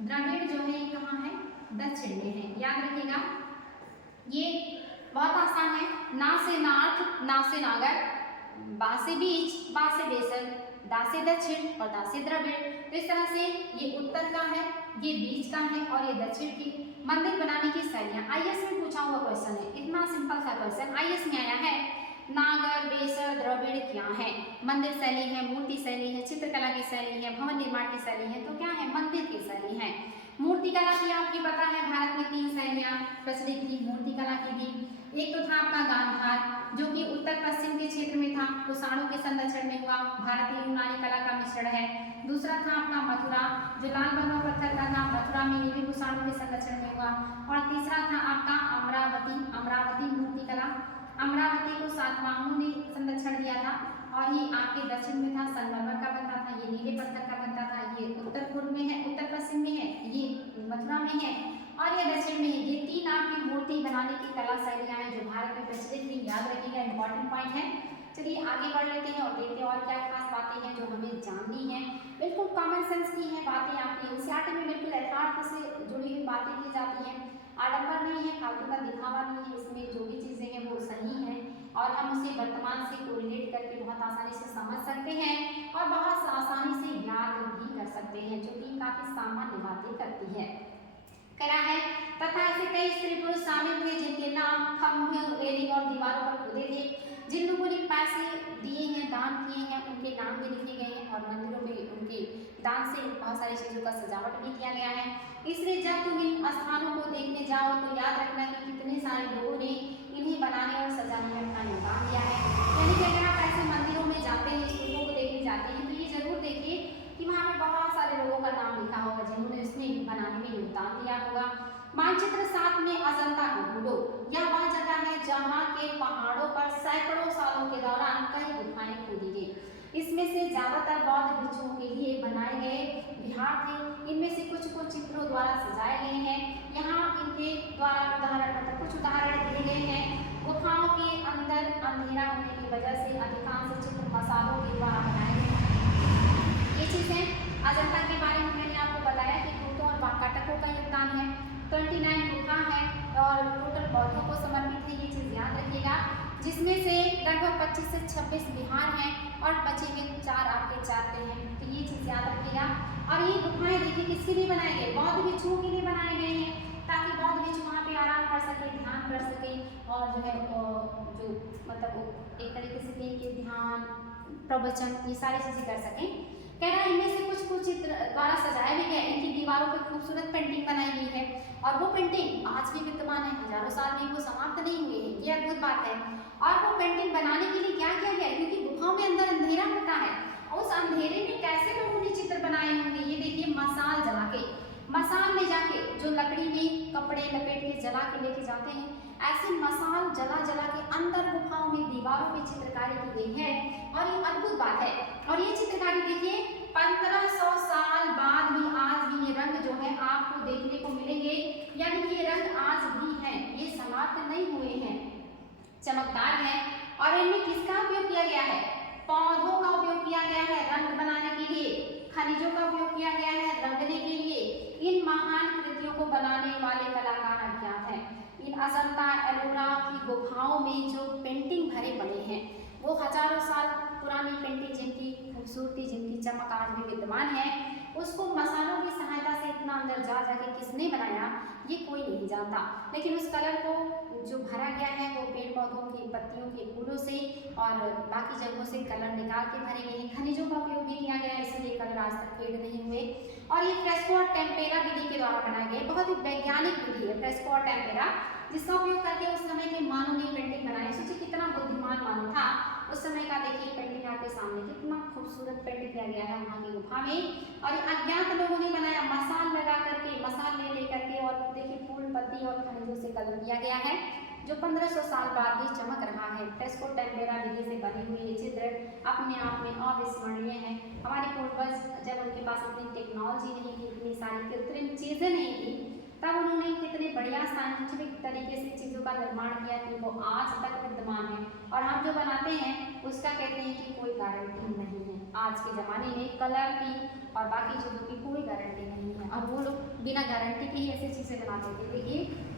द्रविड़ जो है ये कहाँ है? दक्षिण में है। याद रखिएगा, ये बहुत आसान है। ना से नॉर्थ, ना से नागर, बा से बीच, बा से बेसर, दा से दक्षिण और दा से द्रविड़। तो इस तरह से ये उत्तर का है, ये बीच का है, और ये दक्षिण की। मंदिर बनाने की शैलियाँ आईएएस में पूछा हुआ क्वेश्चन है, इतना सिंपल सा क्वेश्चन आईएएस में आया है। नागर, बेसर, द्रविड़ क्या है? मंदिर शैली है, मूर्ति शैली है, चित्रकला की शैली है, भवन निर्माण की शैली है। तो क्या है? मंदिर की शैली है। मूर्तिकला की आपकी पता है भारत में 3 शैलियाँ प्रचलित थी मूर्तिकला की भी। एक तो था आपका गांधार, जो कि उत्तर पश्चिम के क्षेत्र में था, कुषाणों के संरक्षण में हुआ, भारतीय यूनानी कला का मिश्रण है। दूसरा था आपका मथुरा, जो लाल बंगा पत्थर का था, मथुरा में ये भी कुषाणों के संरक्षण में हुआ। और तीसरा था आपका अमरावती, अमरावती मूर्तिकला। अमरावती को सातवाहनों ने संरक्षण दिया था, और ये आपके दक्षिण में था, संगमरमर का बनता था, ये नीले पत्थर का बनता था। ये उत्तर पूर्व में है, उत्तर पश्चिम में है, ये मथुरा में है, और ये दक्षिण में है। ये 3 आपकी मूर्ति बनाने की कला शैलियाँ हैं जो भारत में प्रचलित थी। याद रखिएगा, इंपॉर्टेंट पॉइंट है। चलिए आगे बढ़ लेते हैं और देखते हैं और क्या खास बातें हैं जो हमें जाननी है। बिल्कुल कॉमन सेंस की है बातें, आपकी एनसीईआरटी में बिल्कुल यथार्थ से जुड़ी हुई बातें की जाती हैं। आडंबर नहीं है, फालतू का दिखावा नहीं है, इसमें जो भी चीज़ें हैं वो सही हैं, और हम उसे वर्तमान से कोरिलेट करके बहुत आसानी से समझ सकते हैं, और बहुत आसानी से याद भी कर सकते हैं, जो कि काफ़ी सामान्य बातें करती है। करा है तथा ऐसे कई स्त्री पुरुष शामिल थे जिनके नाम खंभ, रेलिंग और दीवारों पर खुदे थे। जिन लोगों ने पैसे दिए हैं, दान किए हैं, उनके नाम भी लिखे गए हैं, और मंदिरों में उनके दान से बहुत सारी चीज़ों का सजावट भी किया गया है। इसलिए जब तुम इन स्थानों को देखने जाओ तो याद रखना कि कितने सारे लोगों ने इन्हें बनाने और सजाने में अपना योगदान दिया है। यानी कि अगर आप ऐसे मंदिरों में जाते हैं, स्तूपों को देखने जाते हैं, तो ये जरूर देखिए कि वहाँ पे बहुत सारे लोगों का नाम लिखा होगा जिन्होंने इसमें बनाने में योगदान दिया होगा। मानचित्र 7 में अजंता को ढूंढो। यह वह जगह है जहाँ के पहाड़ों पर सैकड़ों सालों के दौरान कई गुफाएं खोदी गई। इसमें से ज्यादातर बौद्ध भिक्षुओं के लिए बनाए गए विहार थे। इनमें से कुछ को चित्रों द्वारा सजाए गए हैं। यहाँ इनके द्वारा कुछ उदाहरण दिए गए हैं। गुफाओं के अंदर अंधेरा होने की वजह से अधिकांश चित्र मसालों के द्वारा बनाए गए हैं। ये चीजें अजंता के बारे में मैंने आपको बताया कि दूतों और वाकाटकों का योगदान है। 29 गुफा है और टोटल बौद्धों को समर्पित है, ये चीज़ याद रखिएगा। जिसमें से लगभग 25 से 26 विहार हैं और बचे हुए 4 आपके चाहते हैं, तो ये चीज़ याद रखिएगा। और ये गुफाएं देखिए किसके लिए बनाए गए? बौद्ध भिक्षुओं के लिए बनाए गए हैं, ताकि बौद्ध भिक्षु वहाँ पे आराम कर सके, ध्यान कर सके, और जो है जो मतलब एक तरीके से कहें ध्यान, प्रवचन, ये सारी चीज़ें कर सकें। कह रहा है इनमें से कुछ चित्र द्वारा सजाया भी गया। इनकी दीवारों पर खूबसूरत पेंटिंग बनाई गई है, और वो पेंटिंग आज भी विद्यमान है, हजारों साल में वो समाप्त नहीं हुए हैं, ये अद्भुत बात है। और वो पेंटिंग बनाने के लिए क्या किया गया है? क्योंकि गुफाओं में अंदर अंधेरा होता है, और उस अंधेरे में कैसे लोगों ने चित्र बनाए होंगे? ये देखिए, मसाल जला के, मसाल में जाके जो लकड़ी में कपड़े लपेट के जला के लेके जाते हैं, ऐसे मसाल जला जला के अंदर गुफाओं में दीवारों पे चित्रकारी की गई है और ये अद्भुत बात है। और ये चित्रकारी देखिए 1500 साल बाद भी आज भी ये रंग जो है आपको देखने को मिलेंगे, यानी कि ये रंग आज भी है, ये समाप्त नहीं हुए हैं, चमकदार है। और इनमें किसका उपयोग किया गया है? पौधों का उपयोग किया गया है रंग बनाने के लिए, खनिजों का उपयोग किया गया है रंगने के लिए। इन महान कृतियों को बनाने वाले कलाकार अज्ञात हैं। इन अजंता एलोरा की गुफाओं में जो पेंटिंग भरे पड़े हैं वो हजारों साल पुरानी पेंटिंग, जिनकी खूबसूरती, जिनकी चमक आज भी विद्यमान है, उसको मसालों की सहायता से इतना अंदर जा जाके किसने बनाया ये कोई नहीं जानता। लेकिन उस कलर को जो भरा गया है वो पेड़ पौधों की पत्तियों के फूलों से और बाकी जगहों से कलर निकाल के भरे गए हैं। खनिजों का उपयोग भी किया गया है, इसलिए कलर आज तक फेड नहीं हुए। और ये फ्रेस्को और टेम्पेरा विधि के द्वारा बनाए गए बहुत ही वैज्ञानिक विधि है फ्रेस्को और टेम्पेरा, जिसका उपयोग करके उस समय के मानव ने पेंटिंग बनाई। सोचिए कितना बुद्धिमान मानव था उस समय का। देखिए पेंटिंग आपके सामने कितना खूबसूरत पेंटिंग किया गया है वहाँ की गुफा में। और अज्ञात लोगों ने बनाया मसाल लगा करके, मसाल ले करके, और देखिए फूल पत्ती और खनिजों से कलर किया गया है जो 1500 साल बाद भी चमक रहा है। फ्रेस्को टेम्पेरा विधि से बनी हुई ये चित्र अपने आप में अविस्मरणीय है। हमारे पूर्वज जब उनके पास इतनी टेक्नोलॉजी नहीं थी, इतनी सारी कृत्रिम चीज़ें नहीं थी, तब उन्होंने कितने बढ़िया साइंटिफिक तरीके से चीज़ों का निर्माण किया कि वो आज तक विद्यमान है। और हम जो बनाते हैं उसका कहते हैं कि कोई गारंटी नहीं है। आज के ज़माने में कलर की और बाकी चीज़ों की कोई गारंटी नहीं है, और वो लोग बिना गारंटी के ही ऐसी चीज़ें बनाते थे। देखिए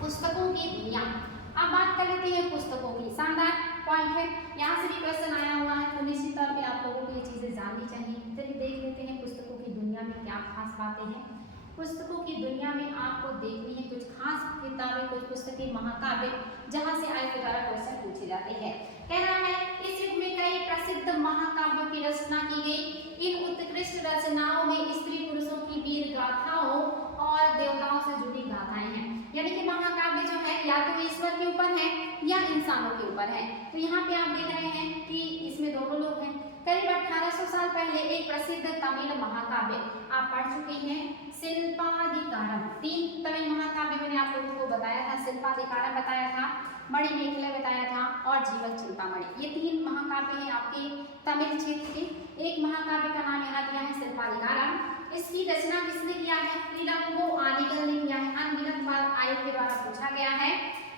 पुस्तकों की दुनिया, अब बात कर लेते हैं पुस्तकों की। शानदार पॉइंट है, यहाँ से भी क्वेश्चन आया हुआ है, तो निश्चित तौर पे आप लोगों को ये चीज़ें जाननी चाहिए। चलिए देख लेते हैं पुस्तकों की दुनिया में क्या खास बातें हैं। पुस्तकों की दुनिया में आपको देखनी है कुछ खास किताबें, कुछ पुस्तकें, महाकाव्य, जहाँ से आय के द्वारा क्वेश्चन पूछे जाते हैं। कह रहा है इस युग में कई प्रसिद्ध महाकाव्यों की रचना की गई। इन उत्कृष्ट रचनाओं में स्त्री पुरुषों की वीर गाथाओं और देवताओं से जुड़ी गाथाएं हैं। यानी कि महाकाव्य जो है या तो ईश्वर के ऊपर है या इंसानों के ऊपर है। तो यहाँ पे आप देख रहे हैं कि इसमें दोनों लोग हैं। करीब 1800 साल पहले एक प्रसिद्ध तमिल महाकाव्य आप पढ़ चुके हैं, शिल्पाधिकारम। 3 तमिल महाकाव्य मैंने आप लोगों को बताया था, शिल्पाधिकारम बताया था, मणिमेखला बताया था और जीवन चिंतामणि। ये 3 महाकाव्य हैं आपके तमिल क्षेत्र के। एक महाकाव्य का नाम यहाँ दिया है शिल्पाधिकारम। इसकी रचना किसने किया है? इलंगो आदिगल ने किया है। अनगिनत बार आयोग के द्वारा पूछा गया है।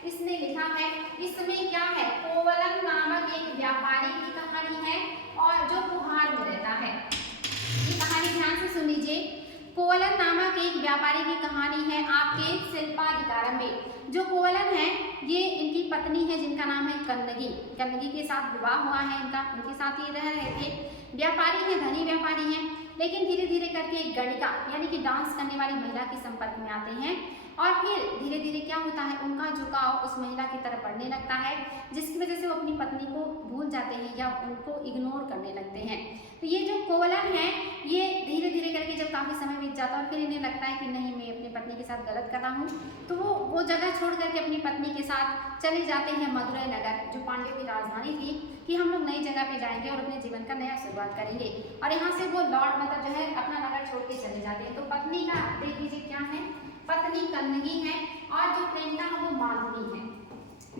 इसने लिखा है, इसमें क्या है, कोवलम नामक एक व्यापारी की कहानी है और जो कुहार में रहता है। ये कहानी ध्यान से सुन लीजिए। कोवलन नामक एक व्यापारी की कहानी है आपके शिल्पाधिकारम में। जो कोवलन है ये इनकी पत्नी है जिनका नाम है कन्नगी। कन्नगी के साथ विवाह हुआ है इनका, उनके साथ ये रह रहे थे। व्यापारी है, धनी व्यापारी हैं, लेकिन धीरे धीरे करके एक गणिका यानी कि डांस करने वाली महिला के संपर्क में आते हैं और फिर धीरे धीरे क्या होता है, उनका झुकाव उस महिला की तरफ बढ़ने लगता है, जिसकी वजह से वो अपनी पत्नी को भूल जाते हैं या उनको इग्नोर करने लगते हैं। तो ये जो कोवलन है ये धीरे धीरे करके जब काफ़ी समय बीत जाता है और फिर इन्हें लगता है कि नहीं मैं अपनी पत्नी के साथ गलत कर रहा हूँ, तो वो जगह छोड़ करके अपनी पत्नी के साथ चले जाते हैं मदुरै नगर, जो पांड्यों की राजधानी थी, कि हम लोग नई जगह पे जाएंगे और अपने जीवन का नया शुरुआत करेंगे। और यहाँ से वो लौट मतलब जो है अपना नगर छोड़ के चले जाते हैं। तो पत्नी का देख लीजिए क्या है, पत्नी कन्नगी है और जो प्रेमिका है वो माधवी है,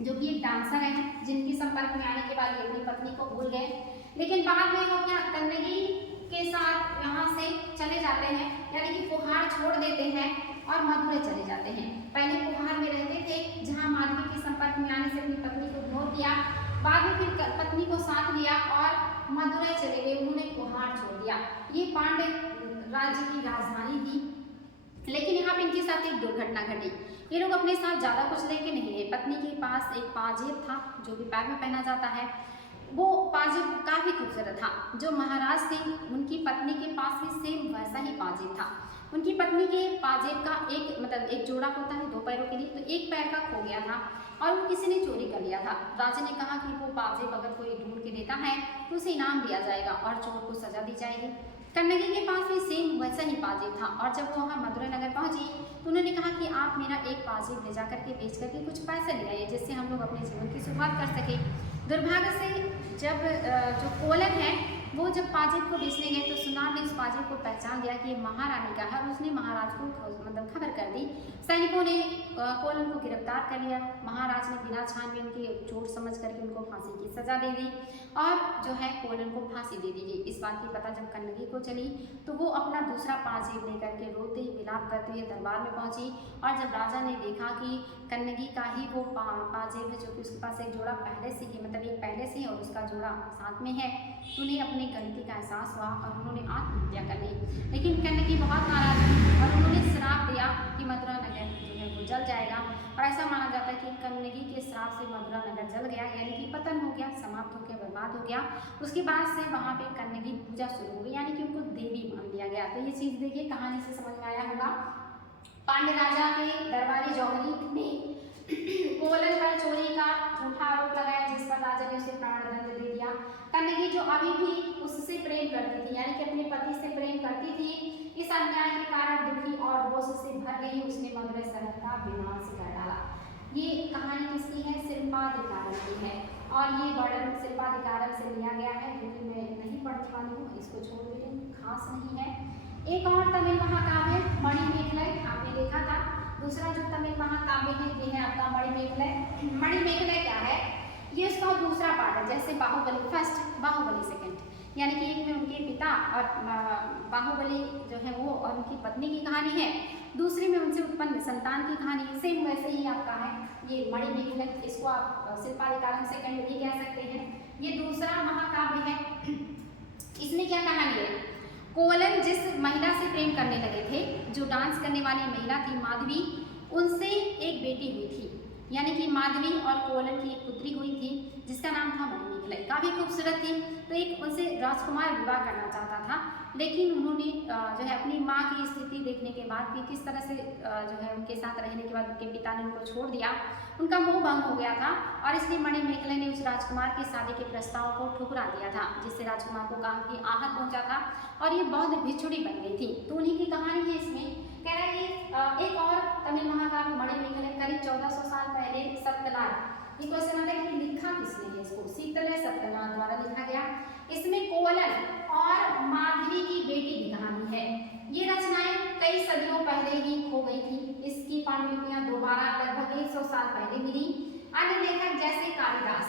जो कि एक डांसर है, जिनके संपर्क में आने के बाद ये अपनी पत्नी को भूल गए। लेकिन बाद में वो क्या कन्नगी के साथ यहाँ से चले जाते हैं, यानी कि कुहार छोड़ देते हैं और मदुरै चले जाते हैं। पहले कुहार में रहते थे जहाँ माधवी के संपर्क में आने से अपनी पत्नी को इग्नोर किया, बाद में फिर पत्नी को साथ लिया और मदुरै चले गए, उन्होंने कुहार छोड़ दिया। ये पांड्य राज्य की राजधानी थी। लेकिन यहाँ पे इनके साथ एक दुर्घटना घटी। ये लोग अपने साथ ज़्यादा कुछ लेके नहीं गए। पत्नी के पास एक पाजेब था जो भी पैर में पहना जाता है, वो पाजेब काफ़ी खूबसूरत था। जो महाराज थे उनकी पत्नी के पास भी सेम वैसा ही पाजेब था। उनकी पत्नी के पाजेब का एक जोड़ा होता है 2 पैरों के लिए, तो एक पैर का खो गया था और वो किसी ने चोरी कर लिया था। राजा ने कहा कि वो पाजेब अगर कोई ढूंढ के देता है तो उसे इनाम दिया जाएगा और चोर को सजा दी जाएगी। कन्नगी के पास भी सेम वैसा ही पाजेब था और जब वो वहाँ मदुरै नगर पहुँची तो उन्होंने कहा कि आप मेरा एक पाजेब ले जा करके बेच करके कुछ पैसे ले आइए, जिससे हम लोग अपने जीवन की शुरुआत कर सकें। दुर्भाग्य से जब जो कोवलन है वो जब पाजेब को बेचने गए तो सुनार ने उस पाजेब को पहचान लिया कि ये महारानी का है और उसने महाराज को मतलब खबर कर दी। सैनिकों ने कोलन को गिरफ्तार कर लिया। महाराज ने बिना छानबीन के चोट समझ करके उनको फांसी की सजा दे दी और जो है कोलन को फांसी दे दी गई। इस बात की पता जब कन्नगी को चली तो वो अपना दूसरा पाजेब लेकर के रोते विलाप करते हुए दरबार में पहुंची और जब राजा ने देखा कि कन्नगी का ही वो पाजेब है जो कि उसके पास एक जोड़ा पहले से ही मतलब एक पहले से और उसका जोड़ा साथ में है, तो उन्हें अपनी गलती का एहसास हुआ और उन्होंने आत्महत्या कर ली। लेकिन कन्नगी बहुत नाराज हुई और उन्होंने श्राप दिया कि मथुरा नगर जो है वो जल जाएगा और ऐसा माना जाता है कि कन्नगी के श्राप से मथुरा नगर जल गया, यानी कि पतन हो गया, समाप्त हो गया, बर्बाद हो गया। उसके बाद से वहाँ पे कन्नगी पूजा शुरू हो गई, यानी कि उनको देवी मान लिया गया। तो ये चीज़ देखिए कहानी से समझ में आया होगा। पांड्य राजा के दरबारी जौहरी ने कोलन पर चोरी का झूठा आरोप लगाया, जिस पर राजा ने उसे प्राणदंड दे दिया। कन्नगी जो अभी भी उससे प्रेम करती थी, यानी कि अपने पति से प्रेम करती थी, इस अन्याय के कारण दुखी और रोष से भर गई, उसने मधुरै शहर का विनाश कर डाला। ये कहानी किसकी है? शिल्पाधिकारम की है और ये वर्णन शिल्पाधिकारम से लिया गया है, जो कि मैं नहीं पढ़ने वाली हूँ, इसको छोड़ दीजिए, खास नहीं है। एक और तमिल महाकाव्य मणिमेखलय आपने देखा था। दूसरा जो तमिल महाकाव्य है ये है आपका मणिमेखलय। मणिमेखलय क्या है? ये उसका दूसरा पार्ट है, जैसे बाहुबली फर्स्ट, बाहुबली सेकंड, यानी कि एक में उनके पिता और बाहुबली जो है वो और उनकी पत्नी की कहानी है, दूसरे में उनसे उत्पन्न संतान की कहानी है। सेम वैसे ही आपका है ये मणिमेखलय, इसको आप शिल्पाधिकारम सेकंड भी कह सकते हैं। ये दूसरा महाकाव्य है। इसमें क्या कहानी है? कोलन जिस महिला से प्रेम करने लगे थे, जो डांस करने वाली महिला थी माधवी, उनसे एक बेटी हुई थी, यानी कि माधवी और कोलन की एक पुत्री हुई थी जिसका नाम था मणिमेखलय। काफ़ी खूबसूरत थी, तो एक उनसे राजकुमार विवाह करना चाहता था, लेकिन उन्होंने जो है अपनी माँ की स्थिति देखने के बाद कि किस तरह से जो है उनके साथ रहने के बाद उनके पिता ने उनको छोड़ दिया, उनका मोह भंग हो गया था और इसलिए मणिमेखलय ने उस राजकुमार की शादी के प्रस्ताव को ठुकरा दिया था, जिससे राजकुमार को काफ़ी आहत पहुंचा था और ये बहुत भिक्षुड़ी बन गई थी। तो उन्हीं की कहानी है इसमें। कह रहा है कि एक और तमिल महाकाव्य मणिमेखलय करीब 1400 साल पहले सत्यनारायण, ये क्वेश्चन आता है कि लिखा किसने है इसको? शीतलय सत्यनारायण द्वारा लिखा गया। इसमें कोलन और माधवी की बेटी की कहानी है। ये रचनाएं कई सदियों पहले ही खो गई थी। इसकी पांडुलिपियां दोबारा लगभग 100 साल पहले मिली। अन्य लेखक जैसे कालिदास,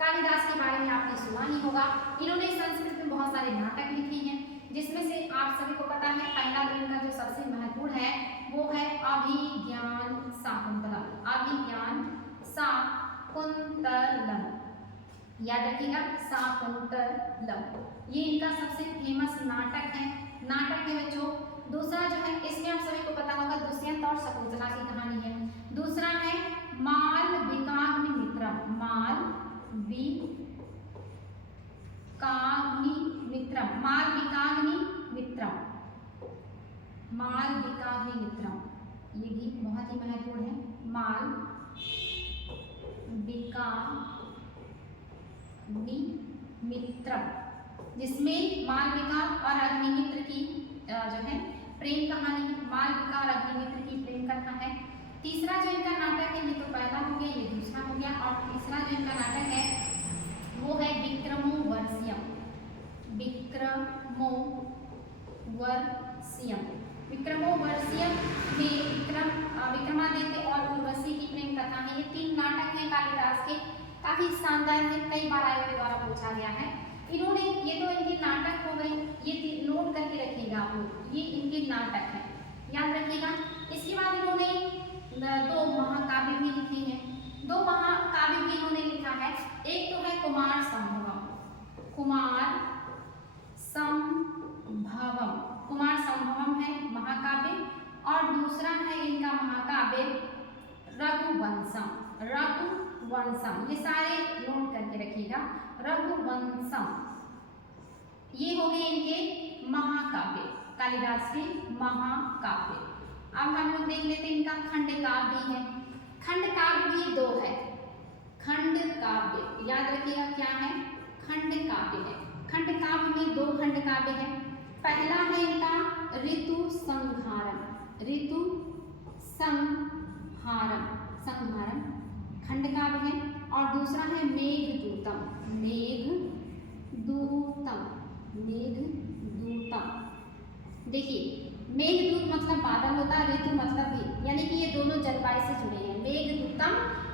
कालिदास के बारे में आपने सुना ही होगा। इन्होंने संस्कृत में बहुत सारे नाटक लिखे हैं, जिसमें से आप सभी को पता है पहला जो इनका जो सबसे महत्वपूर्ण है वो है अभिज्ञान शाकुंतलम। अभिज्ञान शाकुंतलम, याद रखिएगा, शाकुंतलम, ये इनका सबसे फेमस नाटक है बच्चों। दूसरा जो है इसमें आप सभी को पता होगा दुष्यंत और शकुंतला की कहानी है। दूसरा है मालविकाग्निमित्रम, मालविकाग्निमित्रम, ये भी बहुत ही महत्वपूर्ण है। मालविकाग्निमित्रम, जिसमें मालविका और अग्निमित्र की जो है प्रेम कहानी है। मालविका और अग्निमित्र की प्रेम कथा है। तीसरा जो इनका नाटक है, ये तो पहला हो गया, ये दूसरा हो गया, और तीसरा जो इनका नाटक है वो है विक्रमोर्वशीयम। विक्रमोर्वशीयम में विक्रमादित्य और उर्वशी की प्रेम कथा है। ये 3 नाटक हैं कालिदास के, काफी शानदार है, कई बार आयोग के द्वारा पूछा गया है। इन्होंने, ये तो इनके नाटक हो गए, ये नोट करके रखिएगा आप लोग, ये इनके नाटक हैं, याद रखिएगा। इसके बाद इन्होंने 2 महाकाव्य भी लिखे हैं। 2 महाकाव्य भी इन्होंने लिखा है। एक तो है कुमार संभवम, कुमार संभवम है महाकाव्य, और दूसरा है इनका महाकाव्य रघुवंशम। ये सारे नोट करके रखिएगा। रघुवंशम, ये हो गए इनके महाकाव्य, कालिदास के महाकाव्य। अब हम लोग देख लेते हैं इनका खंड काव्य है। खंड काव्य भी 2 है। खंड काव्य याद रखिएगा क्या है? खंड काव्य है। खंड काव्य में 2 खंड काव्य है। पहला है इनका ऋतु संहारम, खंड काव्य है, और दूसरा है मेघदूतम, मेघदूतम। देखिए मेघदूत मतलब बादल होता है, ऋतु मतलब भी, यानी कि ये दोनों जलवायु से जुड़े हैं। मेघदूतम,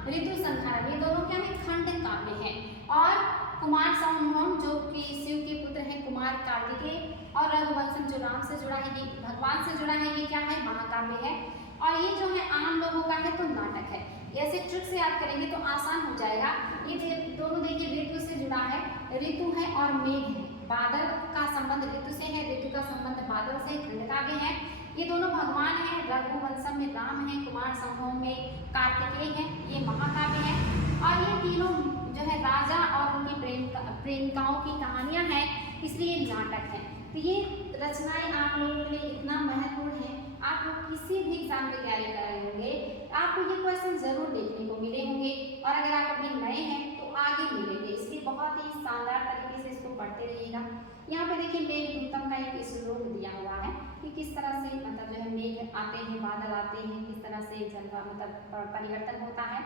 ऋतु संहारक, ये दोनों क्या है, खंड काव्य हैं। और कुमार संभवम जो कि शिव के पुत्र हैं कुमार कार्तिकेय, और रघुवंशम जो राम से जुड़ा है, ये भगवान से जुड़ा है, ये क्या है, महाकाव्य है। और ये जो है आम लोगों का है तो नाटक है। ऐसे ट्रिक से याद करेंगे तो आसान हो जाएगा। ये दोनों देखिए ऋतु से जुड़ा है, ऋतु है और मेघ है। बादल का संबंध ऋतु से है, ऋतु का संबंध बादल से, खंड काव्य है। ये दोनों भगवान हैं, रघुवंशम में राम है, कुमार संभव में कार्तिकेय है, ये महाकाव्य है। और ये तीनों जो है राजा और उनकी प्रेमिकाओं की कहानियां हैं, इसलिए नाटक है। तो ये रचनाएं आप लोगों के लिए इतना महत्वपूर्ण है, आप लोग किसी भी एग्जाम में तैयारी कर रहे होंगे आपको ये क्वेश्चन जरूर देखने को मिले होंगे। और अगर आप अभी नए हैं तो आगे मिलेंगे, इसलिए बहुत ही शानदार तरीके से इसको पढ़ते रहिएगा। यहाँ पे देखिए मेघदूतम का एक श्लोक दिया हुआ है कि किस तरह से मतलब जो है मेघ आते हैं, बादल आते हैं, किस तरह से जलवा मतलब परिवर्तन होता है।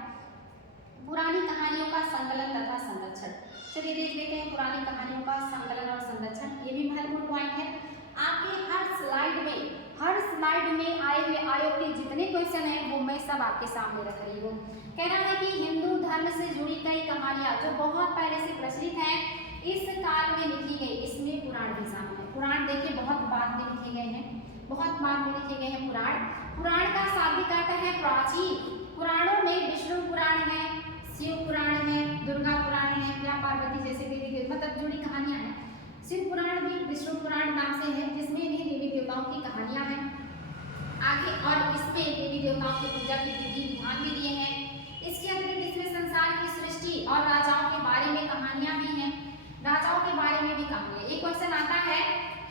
पुरानी कहानियों का संकलन तथा संरक्षण, चलिए देख लेते हैं पुरानी कहानियों का संकलन और संरक्षण। ये भी महत्वपूर्ण पॉइंट है। आपके हर स्लाइड में आए हुए आयोग के जितने क्वेश्चन हैं वो मैं सब आपके सामने रख रही हूँ। कह रहा है कि हिंदू धर्म से जुड़ी कई कहानियाँ जो बहुत पहले से प्रचलित हैं इस काल में लिखी गई, इसमें पुराण भी शामिल है। पुराण देखिए बहुत बाद में लिखे गए हैं, बहुत बाद में लिखे गए हैं पुराण। पुराण का शाब्दिक अर्थ है प्राचीन। पुराणों में विष्णु पुराण है, शिव पुराण है, दुर्गा पुराण है, या पार्वती जैसे देवी मतलब जुड़ी कहानियां हैं। शिव पुराण भी विष्णु पुराण नाम से है, जिसमें भी देवी देवताओं की कहानियां हैं आगे, और इसमें देवी देवताओं की पूजा के विधि विधान भी दिए हैं। इसके अतिरिक्त इसमें संसार की सृष्टि और राजाओं के बारे में कहानियां भी हैं, राजाओं के बारे में भी कहानियां। एक क्वेश्चन आता है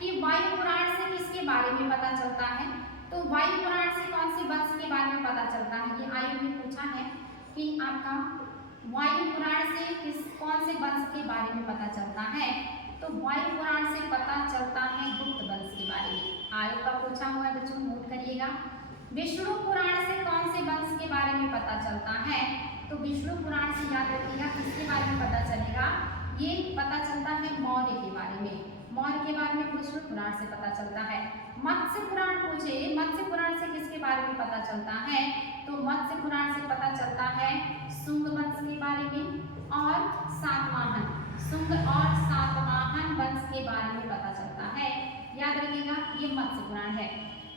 कि वायु पुराण से किसके बारे में पता चलता है, तो वायु पुराण से कौन से वंश के बारे में पता चलता है, ये आयोग ने पूछा है कि आपका वायु पुराण से कौन से वंश के बारे में पता चलता है, तो वायु पुराण से पता चलता है गुप्त वंश के बारे में। आयोग का पूछा हुआ है बच्चों, नोट करिएगा। विष्णु पुराण से कौन से वंश के बारे में पता चलता है, तो विष्णु पुराण से याद रखिएगा किसके बारे में पता चलेगा, ये पता चलता है मौर्य के बारे में। मौर्य के बारे में विष्णु पुराण से पता चलता है। मत्स्य पुराण पूछे, मत्स्य पुराण से किसके बारे में पता चलता है, तो मत्स्य पुराण से पता चलता है शुंग वंश के बारे में और सातवाहन, शुंग और सातवाहन वंश के बारे में पता चलता है। याद रखिएगा ये मत्स्य पुराण है।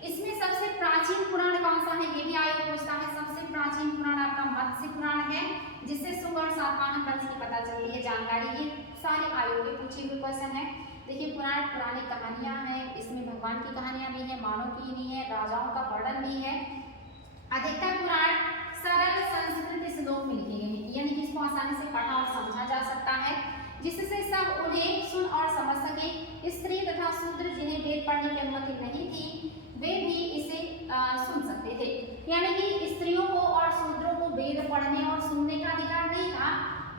इसमें सबसे प्राचीन पुराण कौन सा है, ये भी आयोग पूछता है। सबसे प्राचीन पुराण आपका मत्स्य पुराण है, जिससे शुंग और सातवाहन वंश की पता चलती है जानकारी। ये सारे आयोग के पूछे हुए क्वेश्चन है। देखिए पुराण पुरानी कहानियां हैं, इसमें भगवान की कहानियां भी हैं, मानव की भी है, राजाओं का वर्णन भी है। अधिकतर पुराण सरल संस्कृत श्लोक में लिखे गए हैं, यानी कि इसको आसानी से पढ़ा और समझा जा सकता है, जिससे सब उन्हें सुन और समझ सके। स्त्री तथा शूद्र जिन्हें वेद पढ़ने की अनुमति नहीं थी वे भी इसे सुन सकते थे, यानी कि स्त्रियों को और शूद्रों को वेद पढ़ने और सुनने का अधिकार नहीं था।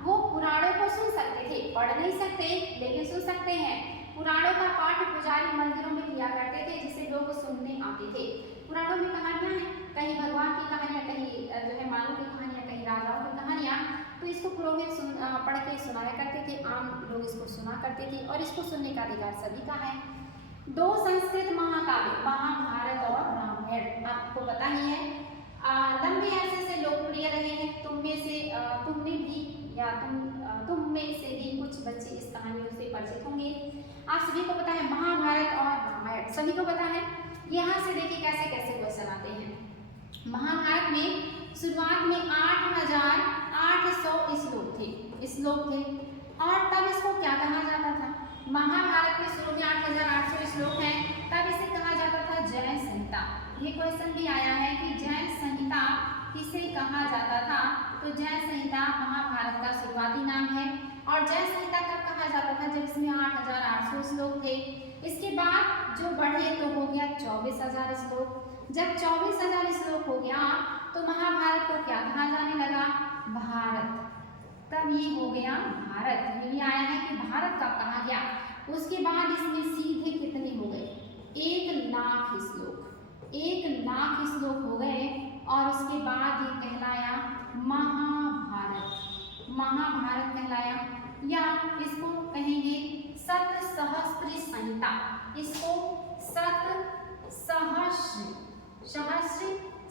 वो पुराणों को सुन सकते थे, पढ़ नहीं सकते लेकिन सुन सकते हैं। पुराणों का पाठ पुजारी मंदिरों में किया करते थे, जिसे लोग सुनने आते थे। पुराणों में कहानियां हैं, कहीं भगवान की कहानियां, कहीं जो है मानव की कहानियां, कहीं राजाओं की कहानियां, तो इसको पुरोहित पढ़ के सुनाया करते थे, आम लोग इसको सुना करते थे, और इसको सुनने का अधिकार सभी का है। दो संस्कृत महाकाव्य महाभारत और रामायण आपको पता ही है, लंबे अरसे से लोकप्रिय रहे हैं। तुमने भी या तुम में से भी कुछ बच्चे इस कहानियों से परिचित होंगे। आप सभी को पता है महाभारत और रामायण, सभी को पता है। यहाँ से देखिए कैसे कैसे क्वेश्चन आते हैं। महाभारत में शुरुआत में 8800 श्लोक थे, और तब इसको क्या कहा जाता था, महाभारत में शुरू में 8800 श्लोक हैं, तब इसे कहा जाता था जय संहिता। ये क्वेश्चन भी आया है कि जय संहिता किसे कहा जाता था, तो जय संहिता महाभारत का शुरुआती नाम है। और जय संहिता कब कहा जाता था, जब इसमें 8800 श्लोक थे। इसके बाद जो बढ़े तो हो गया 24000 श्लोक। जब 24000 श्लोक हो गया तो महाभारत को क्या कहा जाने लगा, भारत, तब ये हो गया भारत। ये भी आया है कि भारत कब कहा गया। उसके बाद इसमें सीधे कितने हो गए, 1,00,000 श्लोक, 1,00,000 श्लोक हो गए, और उसके बाद ये कहलाया महाभारत, महाभारत कहलाया, या इसको कहेंगे सतसहस्त्री संहिता, इसको सतसहस्री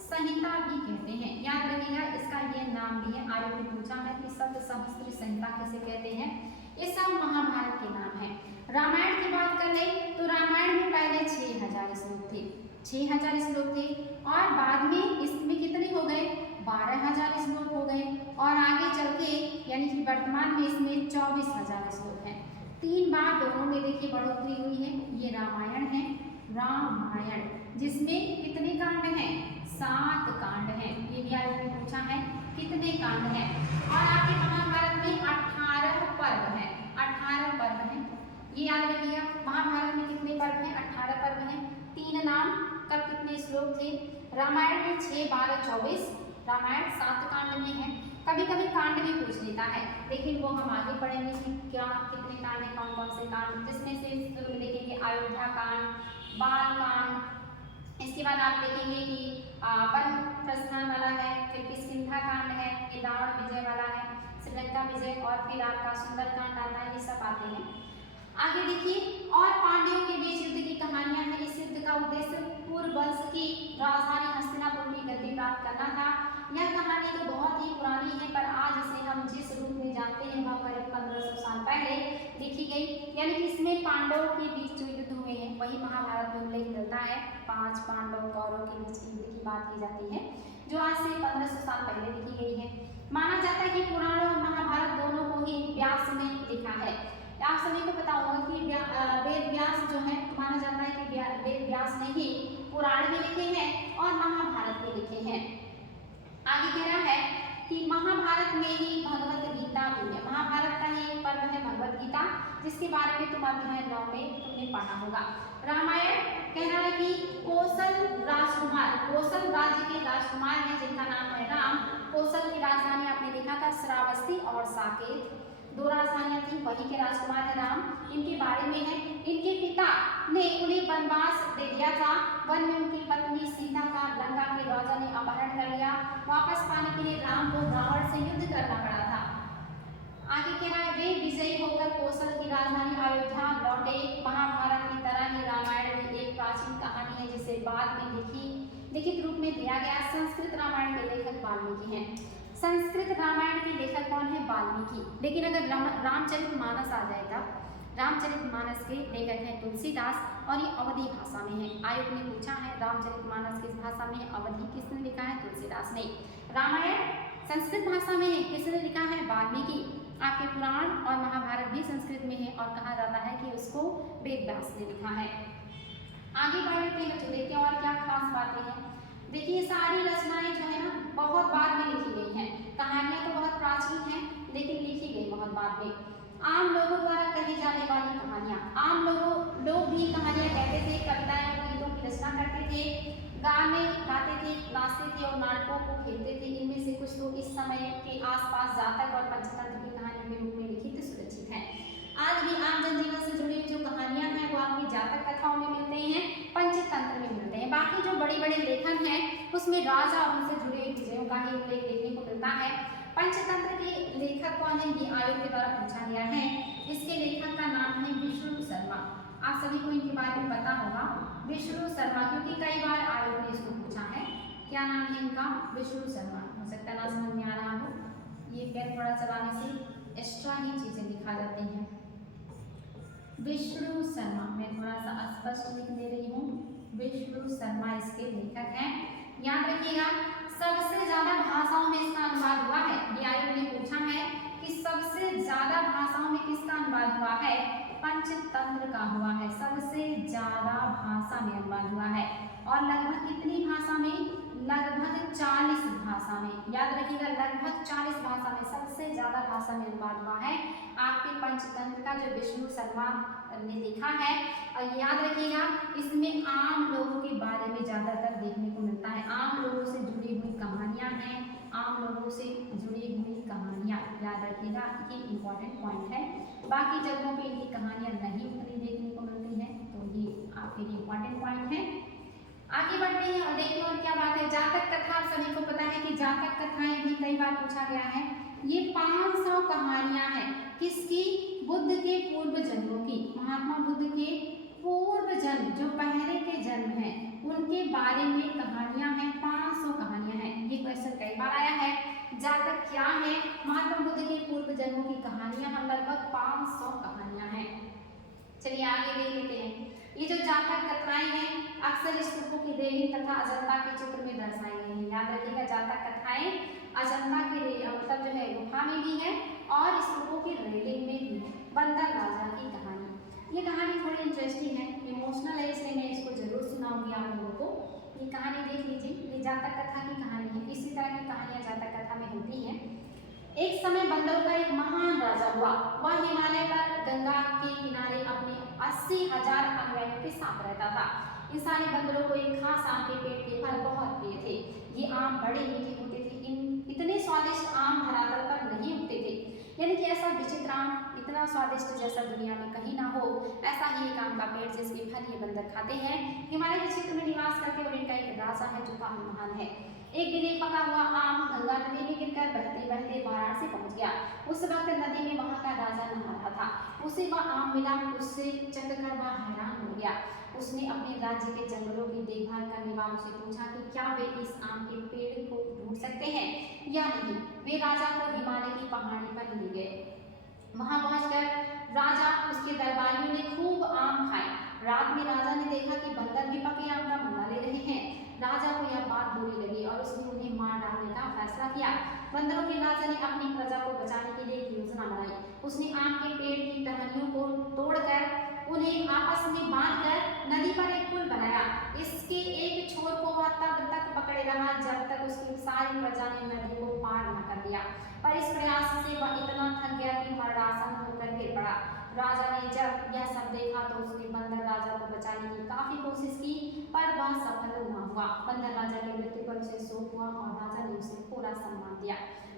संहिता भी कहते हैं। याद रखिएगा, इसका ये नाम भी है। आयोग ने पूछा है कि सतसहस्त्री संहिता किसे कहते हैं। ये सब महाभारत के नाम है। रामायण की बात कर ले तो रामायण में पहले 6000 श्लोक थे, 6000 श्लोक थे, और बाद में इसमें कितने हो गए, 12000 श्लोक हो गए, और आगे चल के यानी कि वर्तमान में इसमें 24000 श्लोक हैं। 3 बार दोनों में देखिए बढ़ोतरी हुई है। ये रामायण है, रामायण, जिसमें कितने कांड हैं, 7 कांड हैं। ये भी आयोग ने पूछा है कितने कांड हैं। और आपके महाभारत में 18 पर्व हैं, 18 पर्व हैं। ये याद रखिएगा, महाभारत में कितने पर्व हैं, 18 पर्व हैं। 3 नाम, कब कितने श्लोक थे। रामायण में 6, 12, 24, रामायण 7 कांड में है। कभी कभी कांड भी पूछ लेता है, लेकिन वो हम आगे पढ़ेंगे कि क्या कितने कांड हैं, कौन कौन से कांड, जिसमें से देखेंगे अयोध्या कांड, बाल कांड, इसके बाद आप देखेंगे कि वन प्रस्थान वाला है, फिर किष्किंधा कांड है, फिर रावण विजय वाला है, श्रीलंका विजय, और फिर आपका सुंदर कांड आता है। ये सब आते हैं। आगे देखिए, और पांड्यों के बीच युद्ध की कहानियां हैं। इस युद्ध का उद्देश्य पूर्व वंश की राजधानी हस्तिनापुर की गद्दी प्राप्त करना था। यह कहानी तो बहुत ही पुरानी है, पर आज इसे हम जिस रूप में जानते हैं वह करीब 1500 साल पहले लिखी गई। यानी कि इसमें पांडवों के बीच जो युद्ध हुए हैं वही महाभारत में उल्लेख मिलता है। 5 पांडव कौरवों के बीच युद्ध की बात की जाती है, जो आज से 1500 साल पहले लिखी गई है। माना जाता है कि पुराण और महाभारत दोनों को ही व्यास ने लिखा है। आप सभी को पता होगा कि वेद व्यास जो है, माना जाता है कि वेद व्यास ने ही पुराण भी लिखे हैं और महाभारत भी लिखे हैं। आगे कह रहा है कि महाभारत में ही भगवत गीता भी है। महाभारत का ही एक पर्व है भगवत गीता, जिसके बारे में तुम अध्याय 9 में तुमने पढ़ा होगा। रामायण कह रहा है कि कौशल राजकुमार, कौशल राज्य के राजकुमार हैं जिनका नाम है राम। कौशल की राजधानी आपने देखा था श्रावस्ती और साकेत, 2 राजधानियां थी, वही के राजकुमार है राम। इनके बारे में है, इनके पिता ने उन्हें वनवास दे दिया था। वन में उनकी पत्नी सीता का लंका के राजा ने अपहरण कर लिया। वापस पाने के लिए राम को रावण से युद्ध करना पड़ा था। आगे कह रहा है वे विजयी होकर कौशल की राजधानी अयोध्या लौटे। महाभारत की तरह ही रामायण में एक प्राचीन कहानी है जिसे बाद में लिखित रूप में दिया गया। संस्कृत रामायण के लेखक वाल्मीकि हैं। संस्कृत रामायण के लेखक कौन है, वाल्मीकि। लेकिन अगर रामचरितमानस आ जाएगा, रामचरितमानस के लेखक हैं तुलसीदास, और ये अवधी भाषा में है। आयोग ने पूछा है रामचरितमानस किस भाषा में है, अवधी किसने लिखा है, तुलसीदास ने। रामायण संस्कृत भाषा में है, किसने लिखा है, वाल्मीकि। आपके पुराण और महाभारत भी संस्कृत में है और कहा जाता है कि उसको वेद व्यास ने लिखा है। आगे बढ़ते हैं तो देखते हैं और क्या खास बातें हैं। देखिए सारी रचनाएं जो है ना बहुत बाद में लिखी गई हैं। कहानियां तो बहुत प्राचीन हैं लेकिन लिखी गई बहुत बाद में। आम लोगों द्वारा कही जाने वाली कहानियां, आम लोग भी कहानियां कहते थे, कविताएं और गीतों की रचना करते थे, गाते थे, नाचते थे और नाटकों को खेलते थे। इनमें से कुछ लोग इस समय के आसपास जातक और पंचतंत्र की कहानियों के रूप में लिखित सुरक्षित हैं। आज भी आम जनजीवन से जुड़ी जो कहानियां हैं वो आपकी जातक कथाओं में मिलते हैं, पंचतंत्र में मिलते हैं। बाकी जो बड़े बड़े लेखन हैं उसमें राजा और उनसे जुड़े विजयों का ही उल्लेख देखने को मिलता है। पंचतंत्र के लेखक कौन है, ये आयोग के द्वारा पूछा गया है। इसके लेखक का नाम है विष्णु शर्मा। आप सभी को इनके बारे में पता होगा, विष्णु शर्मा, क्योंकि कई बार आयोग ने इसको पूछा है। क्या नाम है इनका, विष्णु शर्मा। हो सकता है ना समझ में आ रहा हो, ये पेन थोड़ा चलाने से एक्स्ट्रा ही चीजें लिखा जाती हैं। विष्णु शर्मा, मैं थोड़ा सा स्पष्ट लिख दे रही हूँ। विष्णु शर्मा इसके लेखक हैं। याद रखिएगा सबसे ज्यादा भाषाओं में इसका अनुवाद हुआ है। ये आयोग ने पूछा है कि सबसे ज्यादा भाषाओं में किसका अनुवाद हुआ है, पंचतंत्र का हुआ है। सबसे ज्यादा भाषा में अनुवाद हुआ है और लगभग कितनी भाषा में, लगभग 40 भाषा में। याद रखिएगा लगभग 40 भाषा में सबसे ज्यादा भाषा में अनुवाद हुआ है आपके पंचतंत्र का, जो विष्णु शर्मा ने लिखा है। और याद रखिएगा इसमें आम लोगों के बारे में ज्यादातर देखने को मिलता है। आम लोगों से जुड़ी हुई कहानियां हैं, आम लोगों से जुड़ी हुई कहानियां, याद रखिएगा ये इंपॉर्टेंट पॉइंट है। बाकी जगहों पे इनकी कहानियां नहीं उतनी देखने को मिलती हैं, तो ये आपके लिए इंपॉर्टेंट पॉइंट है। आगे बढ़ते हैं और देखिए और क्या बात है। जातक कथा, सभी को पता है कि जातक कथाएं भी कई बार पूछा गया है। ये 500 कहानियां हैं। किसकी? बुद्ध के पूर्व जन्मों की। महात्मा बुद्ध के पूर्व जन्म जो पहले के जन्म हैं उनके बारे में कहानियां हैं, 500 कहानियां हैं। ये क्वेश्चन कई बार आया है। जातक क्या है? महात्मा बुद्ध के पूर्व जन्मों की कहानियां हम लगभग 500 कहानियां हैं। चलिए आगे देख लेते हैं। ये जो जातक कथाएं हैं अक्सर स्तूपों की रेलिंग तथा अजंता के चित्र में दर्शाई गई हैं। याद रखिएगा, जातक कथाएं अजंता के मतलब जो है गुफा में भी है और स्तूपों की रेलिंग में भी है। बंदर राजा की कहानी, ये कहानी थोड़ी इंटरेस्टिंग है, इमोशनल है, इसलिए मैं इसको जरूर सुनाऊंगी आप लोगों को। ये कहानी देख लीजिए, ये जातक कथा की कहानी है। इसी तरह की कहानियां जातक कथा में होती हैं। एक समय बंदरों का एक महान राजा हुआ। वह हिमालय पर गंगा के किनारे अपने 80,000 अनुयायियों के साथ रहता था। इन सारे बंदरों को एक खास आम के पेड़ के फल बहुत प्रिय थे। ये आम बड़े मीठे होते थे। इतने स्वादिष्ट आम धरातल पर नहीं उगते थे, यानी कि ऐसा विचित्र आम इतना स्वादिष्ट जैसा दुनिया में कहीं ना हो, ऐसा ही एक आम का पेड़ जिसके फल ये बंदर खाते हैं। हिमालय के क्षेत्र में निवास करते और इनका एक राजा है जो काफी महान है। एक दिन एक पका हुआ आम गंगा नदी में गिरकर बहते बहते वाराणसी पहुंच गया। उस वक्त नदी में वहां का राजा नहा रहा था। उसे वह आम मिला, उससे चखकर वह हैरान हो गया। उसने अपने राज्य के जंगलों की देखभाल करने वालों से पूछा कि क्या वे इस आम के पेड़ को ढूंढ सकते हैं या नहीं। वे राजा को हिमालय की पहाड़ी पर ले गए। वहां पहुंचकर राजा उसके दरबारियों ने खूब आम खाए। रात में राजा ने देखा कि बंदर भी पके आम का मजा ले रहे हैं। राजा को यह बात बुरी लगी और उसने उन्हें मार डालने का फैसला किया। बंदरों के राजा ने अपनी प्रजा को बचाने के लिए एक योजना बनाई। उसने आम के पेड़ की टहनियों को तोड़कर उन्हें आपस में बांधकर नदी पर एक पुल बनाया। इसके एक छोर को वह तब तक पकड़े रहा जब तक उसकी सारी प्रजा ने नदी को पार न कर दिया। पर इस प्रयास से वह इतना थक गया कि मरणासन होकर गिर पड़ा। राजा ने जब यह सब देखा तो उसने बंदर राजा को बचाने की काफी कोशिश की, पर वह सफल न हुआ। बंदर राजा की मृत्यु पर उसे शोक हुआ और राजा ने उसे पूरा सम्मान दिया।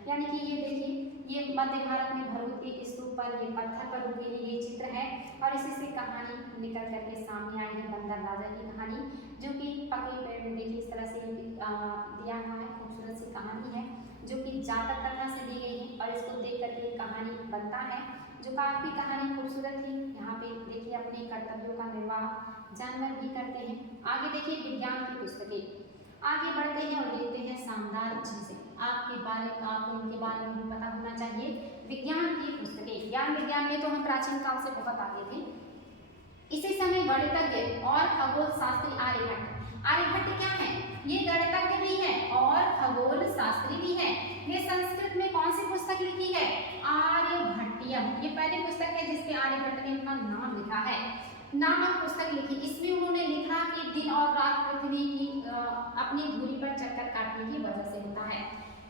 यानी कि ये देखिए, ये मध्य भारत में भरूच के स्तूप पर ये पत्थर पर उगी हुई ये चित्र है और इसी से कहानी निकल करके सामने आई है, बंदर राजा की कहानी, जो कि पके पेड़ में देखिए इस तरह से दिया हुआ है। खूबसूरत सी कहानी है जो कि जातक कथा से दी गई है और इसको देख करके कहानी बनता है, जो काफी कहानी खूबसूरत थी। यहाँ पे देखिए अपने कर्तव्यों का निर्वाह जानवर भी करते हैं। आगे देखिए विज्ञान की पुस्तकें। आगे बढ़ते हैं और देखते हैं शानदार चीजें। आपको इनके बारे में भी पता होना चाहिए। विज्ञान की पुस्तकें, ज्ञान विज्ञान में तो हम प्राचीन काल से बहुत आगे थे। इसी समय गणितज्ञ और खगोल शास्त्री आर्यभट्ट क्या है? ये गणितज्ञ भी है और खगोल शास्त्री भी है। ये संस्कृत में कौन सी पुस्तक लिखी है? आर्यभट्टियम। ये पहली पुस्तक है जिसके आर्यभट्ट ने अपना नाम लिखा है, नामक पुस्तक लिखी। इसमें उन्होंने लिखा कि दिन और रात पृथ्वी की अपनी धुरी पर चक्कर काटने की वजह से होता है।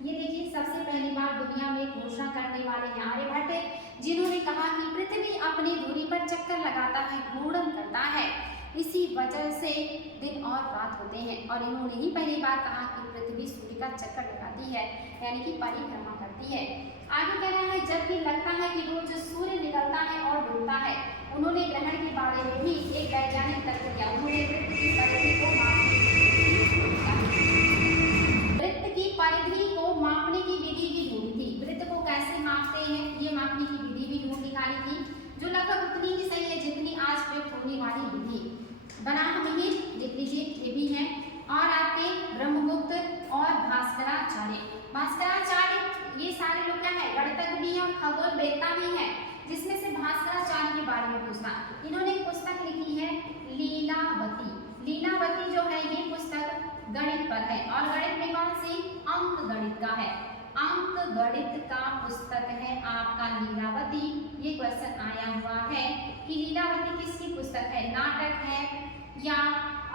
ये देखिए सबसे पहली बार दुनिया में घोषणा करने वाले हैं आर्यभट्ट, जिन्होंने कहा कि पृथ्वी अपनी धुरी पर चक्कर लगाता है, घूर्णन करता है, इसी वजह से दिन और रात होते हैं। और इन्होंने ही पहली बार कहा कि पृथ्वी सूर्य का चक्कर लगाती है, यानी कि परिक्रमा करती है। आगे कह रहा है जबकि लगता है कि रोज सूर्य निकलता है और डूबता है। उन्होंने ग्रहण के बारे में भी एक वैज्ञानिक तर्क दिया। उन्होंने वृत्त की परिधि को मापने की विधि भी ढूंढी थी। वृत्त को कैसे मापते हैं ये मापने की विधि भी ढूंढ निकाली थी, जो लगभग उतनी ही सही है जितनी आज प्रयोग होने वाली विधि। बनाहमीर लिख लीजिए, ये भी है। और आपके ब्रह्मगुप्त और भास्कराचार्य ये सारे लोग क्या है? गणितज्ञ भी हैं और खगोल वेत्ता भी हैं, जिसमें से भास्कराचार्य के बारे में पूछना। इन्होंने एक पुस्तक लिखी है लीलावती। लीलावती जो है ये पुस्तक गणित पर है और गणित में कौन सी? अंक गणित का है। अंक गणित का पुस्तक है आपका लीलावती। ये क्वेश्चन आया हुआ है कि लीलावती किसकी पुस्तक है? नाटक है या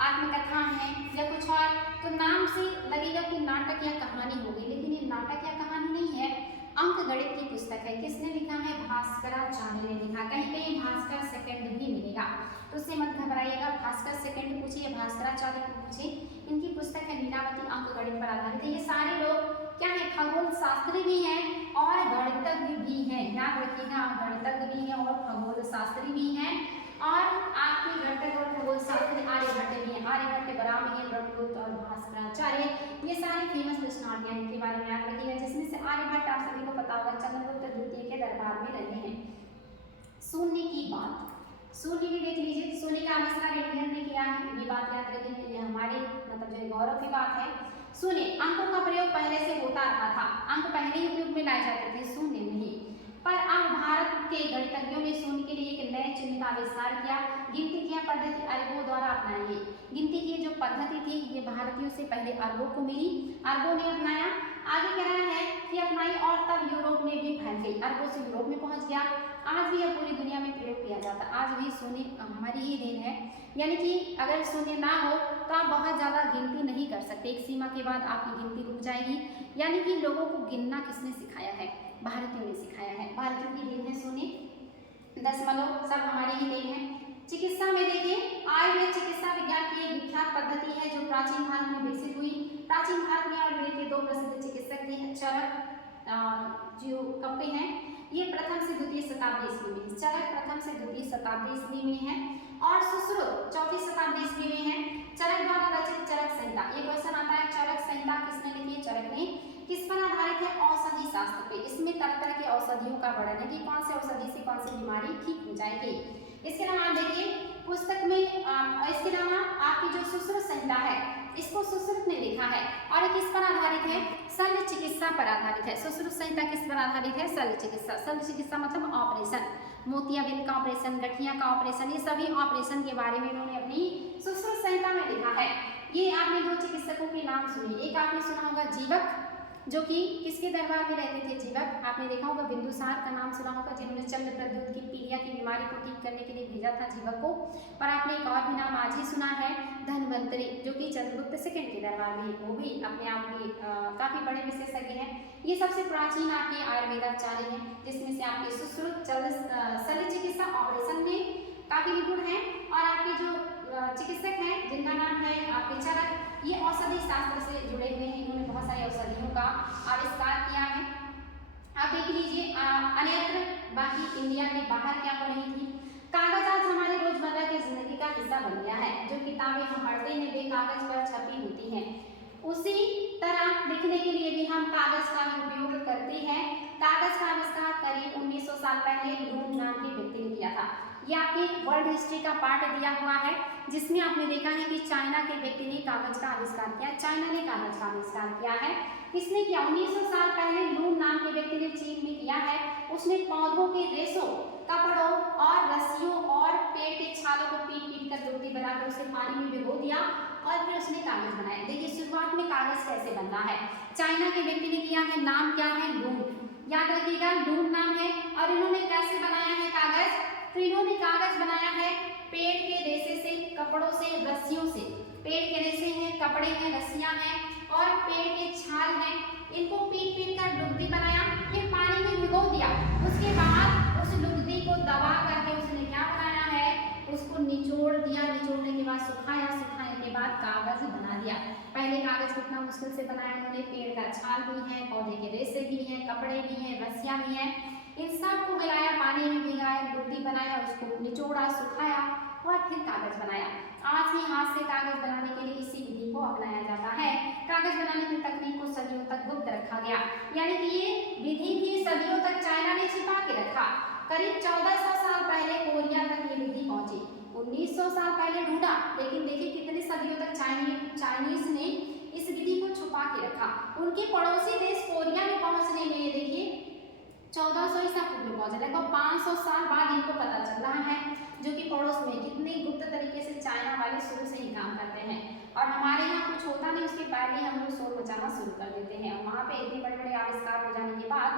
आत्मकथा है या कुछ और? तो नाम से लगेगा कि नाटक या कहानी होगी, लेकिन ये नाटक या कहानी नहीं है, अंक गणित की पुस्तक है। किसने लिखा है? भास्कराचार्य ने लिखा। कहीं कहीं भास्कर सेकंड भी मिलेगा, तो उससे मत घबराइएगा। भास्कर सेकंड पूछिए, भास्कराचार्य को पूछिए। इनकी पुस्तक है लीलावती, अंक गणित पर आधारित है। ये सारे लोग क्या है? खगोल शास्त्री भी हैं और गणितज्ञ भी हैं। याद रखिएगा, गणितज्ञ भी हैं और खगोल शास्त्री भी हैं। और आपके गणितज्ञ और खगोल शास्त्री आर्यभट्ट भी हैं। आर्यभट्ट, बराहमीर, ब्रह्मगुप्त और भास्कराचार्य, ये सारे फेमस प्रश्नावलियां इनके बारे में याद रखिएगा, जिसमें से आर्यभट्ट आप सभी को पता होगा चंद्रगुप्त द्वितीय के दरबार में रहे हैं। शून्य भी देख लीजिए, शून्य का आविष्कार इंडियन ने किया है, ये बात याद रखिए, ये हमारे मतलब जो गौरव की बात है। शून्य अंकों का प्रयोग पहले से होता रहा था, अंक पहले ही उपयोग में लाए जाते थे, शून्य नहीं, पर अब भारत के गणितज्ञों ने शून्य के लिए एक नए चिन्ह का आविष्कार किया। गिनती की पद्धति अरबों द्वारा अपनाई गई। गिनती की जो पद्धति थी ये भारतीयों से पहले अरबों को मिली, अरबों ने अपनाया, आगे कह रहा है कि अपनाई और तब यूरोप में भी फैल गई, अरबों से यूरोप में पहुंच गया। आज भी यह पूरी दुनिया में प्रयोग किया जाता है, आज भी शून्य हमारी ही देन है, यानी कि अगर शून्य ना हो तो आप बहुत ज़्यादा गिनती नहीं कर सकते, एक सीमा के बाद आपकी गिनती रुक जाएगी। यानी कि लोगों को गिनना किसने सिखाया है? भारतीयों ने सिखाया है, भारतीयों की देन है शून्य, दशमलव सब हमारी ही देन है। चिकित्सा में देखिए, आयुर्वेद चिकित्सा विज्ञान की एक विख्यात पद्धति है जो प्राचीन भारत में विकसित हुई। प्राचीन भारत में आयुर्वेद के दो प्रसिद्ध चिकित्सक थे, चरक जो कब के हैं, ये प्रथम से द्वितीय शताब्दी ईस्वी में, चरक प्रथम से द्वितीय शताब्दी ईस्वी में है और सुश्रुत चौथी शताब्दी ईस्वी में है। चरक द्वारा रचित चरक संहिता, ये क्वेश्चन आता है, चरक संहिता किसने लिखी है? चरक ने। किस पर आधारित है? औषधि शास्त्र पे, इसमें तरह तरह की औषधियों का वर्णन है कि कौन से औषधि से कौन सी बीमारी ठीक हो जाएगी। इसके अलावा आप देखिए पुस्तक में इसके अलावा आपकी जो सुश्रुत संहिता है इसको सुश्रुत ने लिखा है और किस पर आधारित है? शल्य चिकित्सा पर आधारित है। सुश्रुत संहिता किस पर आधारित है? शल्य चिकित्सा। शल्य चिकित्सा मतलब ऑपरेशन, मोतियाबिंद का ऑपरेशन, गठिया का ऑपरेशन, ये सभी ऑपरेशन के बारे में इन्होंने अपनी सुश्रुत संहिता में लिखा है। ये आपने दो चिकित्सकों के नाम सुने, एक आपने सुना होगा जीवक, जो कि किसके दरबार में रहते थे? जीवक। आपने देखा होगा बिंदुसार का नाम सुना होगा, जिन्होंने चंद्रप्रद्युत की पीलिया की बीमारी को ठीक करने के लिए भेजा था जीवक को। और आपने एक और भी नाम आज ही सुना है, धन्वंतरी, जो कि चंद्रगुप्त सेकंड के दरबार में, वो भी अपने आप में काफी बड़े विशेषज्ञ हैं। ये सबसे प्राचीन आपके आयुर्वेदाचार्य हैं, जिसमें से आपके सुश्रुत, शल्य चिकित्सा, ऑपरेशन में काफी निपुण है। और आपके जो चिकित्सक हैं जिनका नाम है आपके चरक, ये औषधि शास्त्र से जुड़े हुए हैं, इन्होंने बहुत सारी औषधियों का आविष्कार किया है। आप देख लीजिए अन्यत्र बाकी इंडिया के बाहर क्या हो रही थी। कागज आज हमारे रोजमर्रा की जिंदगी का हिस्सा बन गया है, जो किताबें हम पढ़ते हैं वे कागज पर छपी होती हैं, उसी तरह लिखने के लिए भी हम कागज का उपयोग करते हैं। कागज का आविष्कार करीब 1900 साल पहले लून नाम के व्यक्ति ने किया था। ये आपकी वर्ल्ड हिस्ट्री का पार्ट दिया हुआ है, जिसमें आपने देखा है कि चाइना के व्यक्ति ने कागज का आविष्कार किया, चाइना ने कागज का आविष्कार किया है। किसने किया? 1900 साल पहले लून नाम के व्यक्ति ने चीन में किया है। उसने पौधों के रेशों, कपड़ों और रस्सियों और पेड़ के छालों को पीट कर रोटी बनाकर उसे पानी में भिगो दिया और फिर उसने कागज बनाया। देखिए शुरुआत में कागज कैसे बनना है, चाइना के व्यक्ति ने किया है, नाम क्या है? लून, याद रखिएगा लून नाम है। और इन्होंने कैसे बनाया है कागज? तो इन्होंने कागज बनाया है पेड़ के रेशे से, कपड़ों से, रस्सियों से। पेड़ के रेशे हैं, कपड़े हैं, रस्सियां हैं और पेड़ के छाल हैं, इनको पीट कर लुगदी बनाया, फिर पानी में भिगो दिया। उसके बाद उस लुगदी को दबा करके उसने क्या बनाया है? उसको निचोड़ दिया, निचोड़ने के बाद सुखाया, सुखाने के बाद कागज बना दिया। पहले कागज कितना मुश्किल से बनाया उन्होंने, पेड़ का छाल भी है, पौधे के रेशे भी हैं, कपड़े भी हैं, रस्सियां भी हैं, इन सब को मिलाया, पानी में भिगाया, लुगदी बनाया, उसको निचोड़ा, सुखाया और फिर कागज बनाया। आज भी हाथ से कागज बनाने के लिए इसी विधि को अपनाया जाता है। कागज बनाने की तकनीक को सदियों तक गुप्त रखा गया, यानी कि ये विधि भी सदियों तक चाइना ने छिपा के रखा। करीब 1400 साल पहले कोरिया तक ये विधि पहुंची। 1900 साल पहले ढूंढा, लेकिन देखिए कितनी सदियों तक चाइनीज ने इस विधि को छुपा के रखा। उनके पड़ोसी देश कोरिया में पहुंचने में देखिए 1400 ईसा पूर्व में पहुंचे, लगभग 500 साल बाद इनको पता चल रहा है, जो कि पड़ोस में कितने गुप्त तरीके से चाइना वाले शुरू से ही काम करते हैं। और हमारे यहाँ कुछ होता नहीं उसके पहले हम लोग शोर मचाना शुरू कर देते हैं, और वहाँ पे इतने बड़े बड़े आविष्कार हो जाने के बाद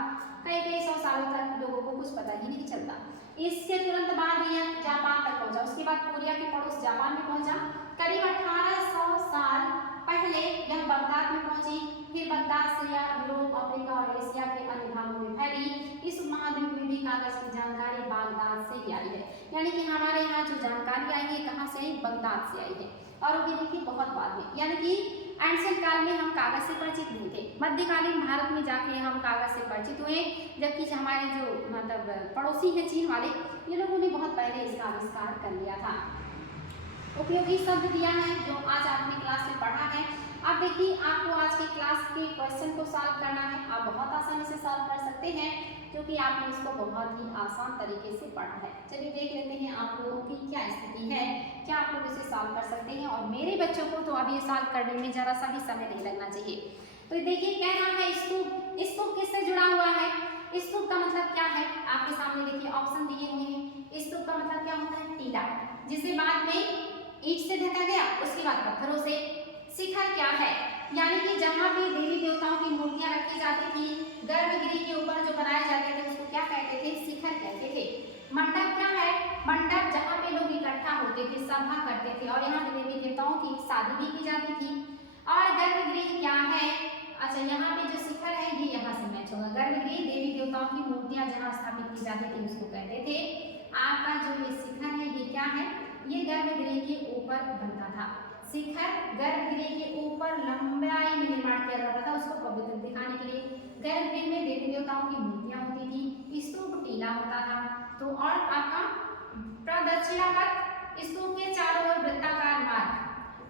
कई 100 सालों तक लोगों को कुछ पता ही नहीं चलता। इसके तुरंत बाद यह जापान तक पहुंचा, उसके बाद कोरिया के पड़ोस जापान में पहुंचा। करीब 1800 साल पहले यह बगदाद में पहुंची, फिर बगदाद से यह यूरोप, अफ्रीका और एशिया के अन्य भागों में फैली। इस महाद्वीप में भी कागज की जानकारी बगदाद से ही आई है, यानी कि हमारे यहाँ जो जानकारी आई है कहाँ से आई? बगदाद से आई है। और वो भी देखिए बहुत बाद में, यानी कि एंशिएंट काल में हम कागज से परिचित नहीं थे, मध्यकालीन भारत में जाके हम कागज से परिचित हुए, जबकि हमारे जो मतलब पड़ोसी हैं चीन वाले, ये लोगों ने बहुत पहले इसका आविष्कार कर लिया था। उपयोगी शब्द दिया है जो आज आपने क्लास में पढ़ा है, अब देखिए आपको आज की क्लास के क्वेश्चन को सॉल्व करना है। आप बहुत आसानी से सॉल्व कर सकते हैं क्योंकि आपने इसको बहुत ही आसान तरीके से पढ़ा है। चलिए देख लेते हैं आप लोगों की क्या स्थिति है, क्या आप लोग इसे सॉल्व कर सकते हैं। और मेरे बच्चों को तो अब ये सॉल्व करने में जरा सा भी समय नहीं लगना चाहिए। तो देखिए क्या नाम है स्तूप। स्तूप किससे जुड़ा हुआ है? स्तूप का मतलब क्या है? आपके सामने देखिए ऑप्शन दिए हुए हैं। स्तूप का मतलब क्या होता है? टीला, जिसे बाद में ईंट से ढका गया, उसके बाद पत्थरों से। शिखर क्या है? यानी कि जहाँ भी देवी देवताओं की मूर्तियां रखी जाती थी, गर्भगृह के ऊपर जो बनाए जाते थे उसको क्या कहते थे? शिखर कहते थे। मंडप क्या है? मंडप जहाँ पे लोग इकट्ठा होते थे, सभा करते थे और यहाँ देवी देवताओं की शादी भी की जाती थी। और गर्भगृह क्या है? अच्छा, यहाँ पे जो शिखर है ये यहाँ से मैच होगा। गर्भगृह देवी देवताओं की मूर्तियां जहाँ स्थापित की जाती थी उसको कहते थे। आपका जो ये शिखर है ये क्या है? ये गर्भगृह के ऊपर बनता था। शिखर गर्भगृह के ऊपर लंबाई में निर्माण किया जाता था उसको पवित्र दिखाने के लिए। गर्भगृह में देवी देवताओं की मूर्तियां होती थी। स्तूप टीला होता था। तो और आपका प्रदक्षिणा पथ, स्तूप के चारों ओर वृत्ताकार मार्ग,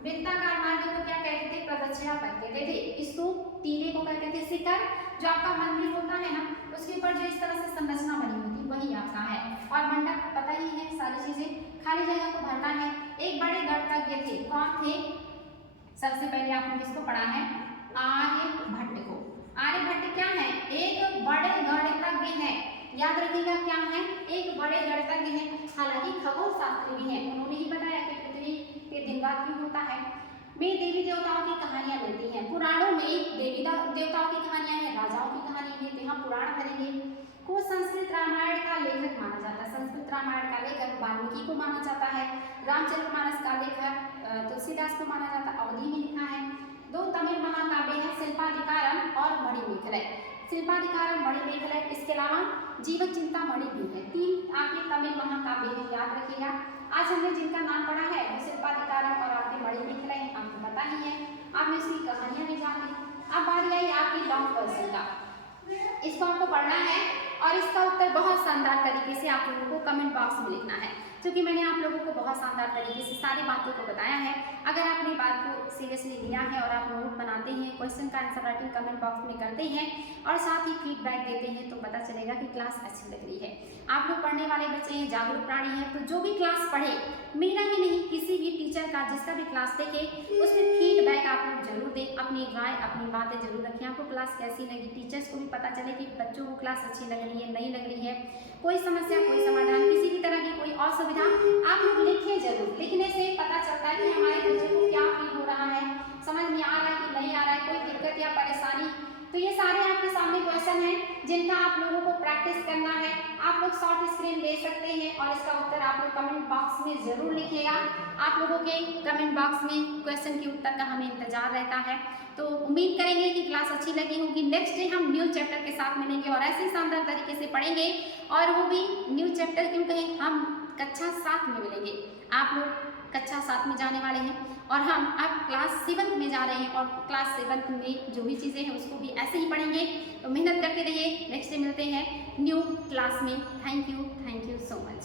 वृत्ताकार मार्ग को क्या कहते थे? प्रदक्षिणा पथ कहते थे। स्तूप टीले को कहते थे शिखर। जो आपका मंदिर होता है ना उसके ऊपर जो इस तरह से संरचना बनी होती वही आपका है। और मंडप पता ही है, सारी चीजें खाली जगह को भरना है। एक बड़े गणतज्ञ थे, कौन थे? सबसे पहले आपने किसको पढ़ा है? आर्यभट्ट को। आर्यभट्ट क्या है? एक बड़े गणितज्ञ है। याद रखिएगा क्या है? एक बड़े गणितज्ञ है। हालांकि खगोल शास्त्री भी है। उन्होंने ही बताया कि पृथ्वी के दिन रात क्यों होता है। में देवी देवताओं की कहानियां मिलती हैं। पुराणों में देवी देवताओं की कहानियां हैं, राजाओं की कहानी है। तो यहाँ पुराण भरेंगे। को संस्कृत रामायण का लेखक माना जाता है। संस्कृत रामायण का लेखक वाल्मीकि को माना जाता है। रामचरितमानस का लेखक तुलसीदास को माना जाता है। अवधि में लिखा है। दो तमिल महाकाव्य हैं, शिल्पाधिकारम और मणिमेखलय। शिल्पाधिकारम, मणिमेखलय, इसके अलावा जीवन चिंतामणि भी है। 3 आपके तमिल महाकाव्य हैं, याद रखिएगा। आज हमने जिनका नाम पढ़ा है वो शिल्पाधिकारम और आपके मणिमेखलय है, आपको पता ही है। आपने इसकी कहानियां भी जान ली। अब बारी आई आपकी लॉन्ग क्वेश्चन का। इसको आपको पढ़ना है और इसका उत्तर बहुत शानदार तरीके से आप लोगों को कमेंट बॉक्स में लिखना है, क्योंकि मैंने आप लोगों को बहुत शानदार तरीके से सारी बातों को बताया है। अगर आपने बात को सीरियसली लिया है और आप नोट बनाते हैं, क्वेश्चन का आंसर राइटिंग कमेंट बॉक्स में करते हैं और साथ ही फीडबैक देते हैं तो पता चलेगा कि क्लास अच्छी लग रही है। आप लोग पढ़ने वाले बच्चे हैं, जागरूक प्राणी हैं, तो जो भी क्लास पढ़े, मेरा ही नहीं किसी भी टीचर का जिसका भी क्लास देखे उसमें फीडबैक आप लोग जरूर दें। अपनी राय अपनी बातें जरूर रखें। आपको क्लास कैसी लगी, टीचर्स को भी पता चले कि बच्चों को क्लास अच्छी लग रही है, नहीं लग रही है। कोई समस्या, कोई समाधान, किसी भी तरह की कोई असुविधा आप लोग लिखें जरूर। लिखने से पता चलता है कि हमारे बच्चों को क्या फील हो रहा है, समझ में आ रहा है कि नहीं आ रहा है, कोई दिक्कत या परेशानी। तो ये सारे आपके सामने क्वेश्चन हैं जिनका आप लोगों को प्रैक्टिस करना है। आप लोग शॉर्ट स्क्रीन ले सकते हैं और इसका उत्तर आप लोग कमेंट बॉक्स में जरूर लिखिएगा। आप लोगों के कमेंट बॉक्स में क्वेश्चन के उत्तर का हमें इंतजार रहता है। तो उम्मीद करेंगे कि क्लास अच्छी लगी होगी। नेक्स्ट डे हम न्यू चैप्टर के साथ मिलेंगे और ऐसे शानदार तरीके से पढ़ेंगे, और वो भी न्यू चैप्टर क्यों कहें, हम कक्षा 7 में मिलेंगे। आप लोग कक्षा 7 में जाने वाले हैं और हम अब क्लास 7 में जा रहे हैं और क्लास 7 में जो भी चीज़ें हैं उसको भी ऐसे ही पढ़ेंगे। तो मेहनत करते रहिए। नेक्स्ट डे मिलते हैं न्यू क्लास में। Thank you so much.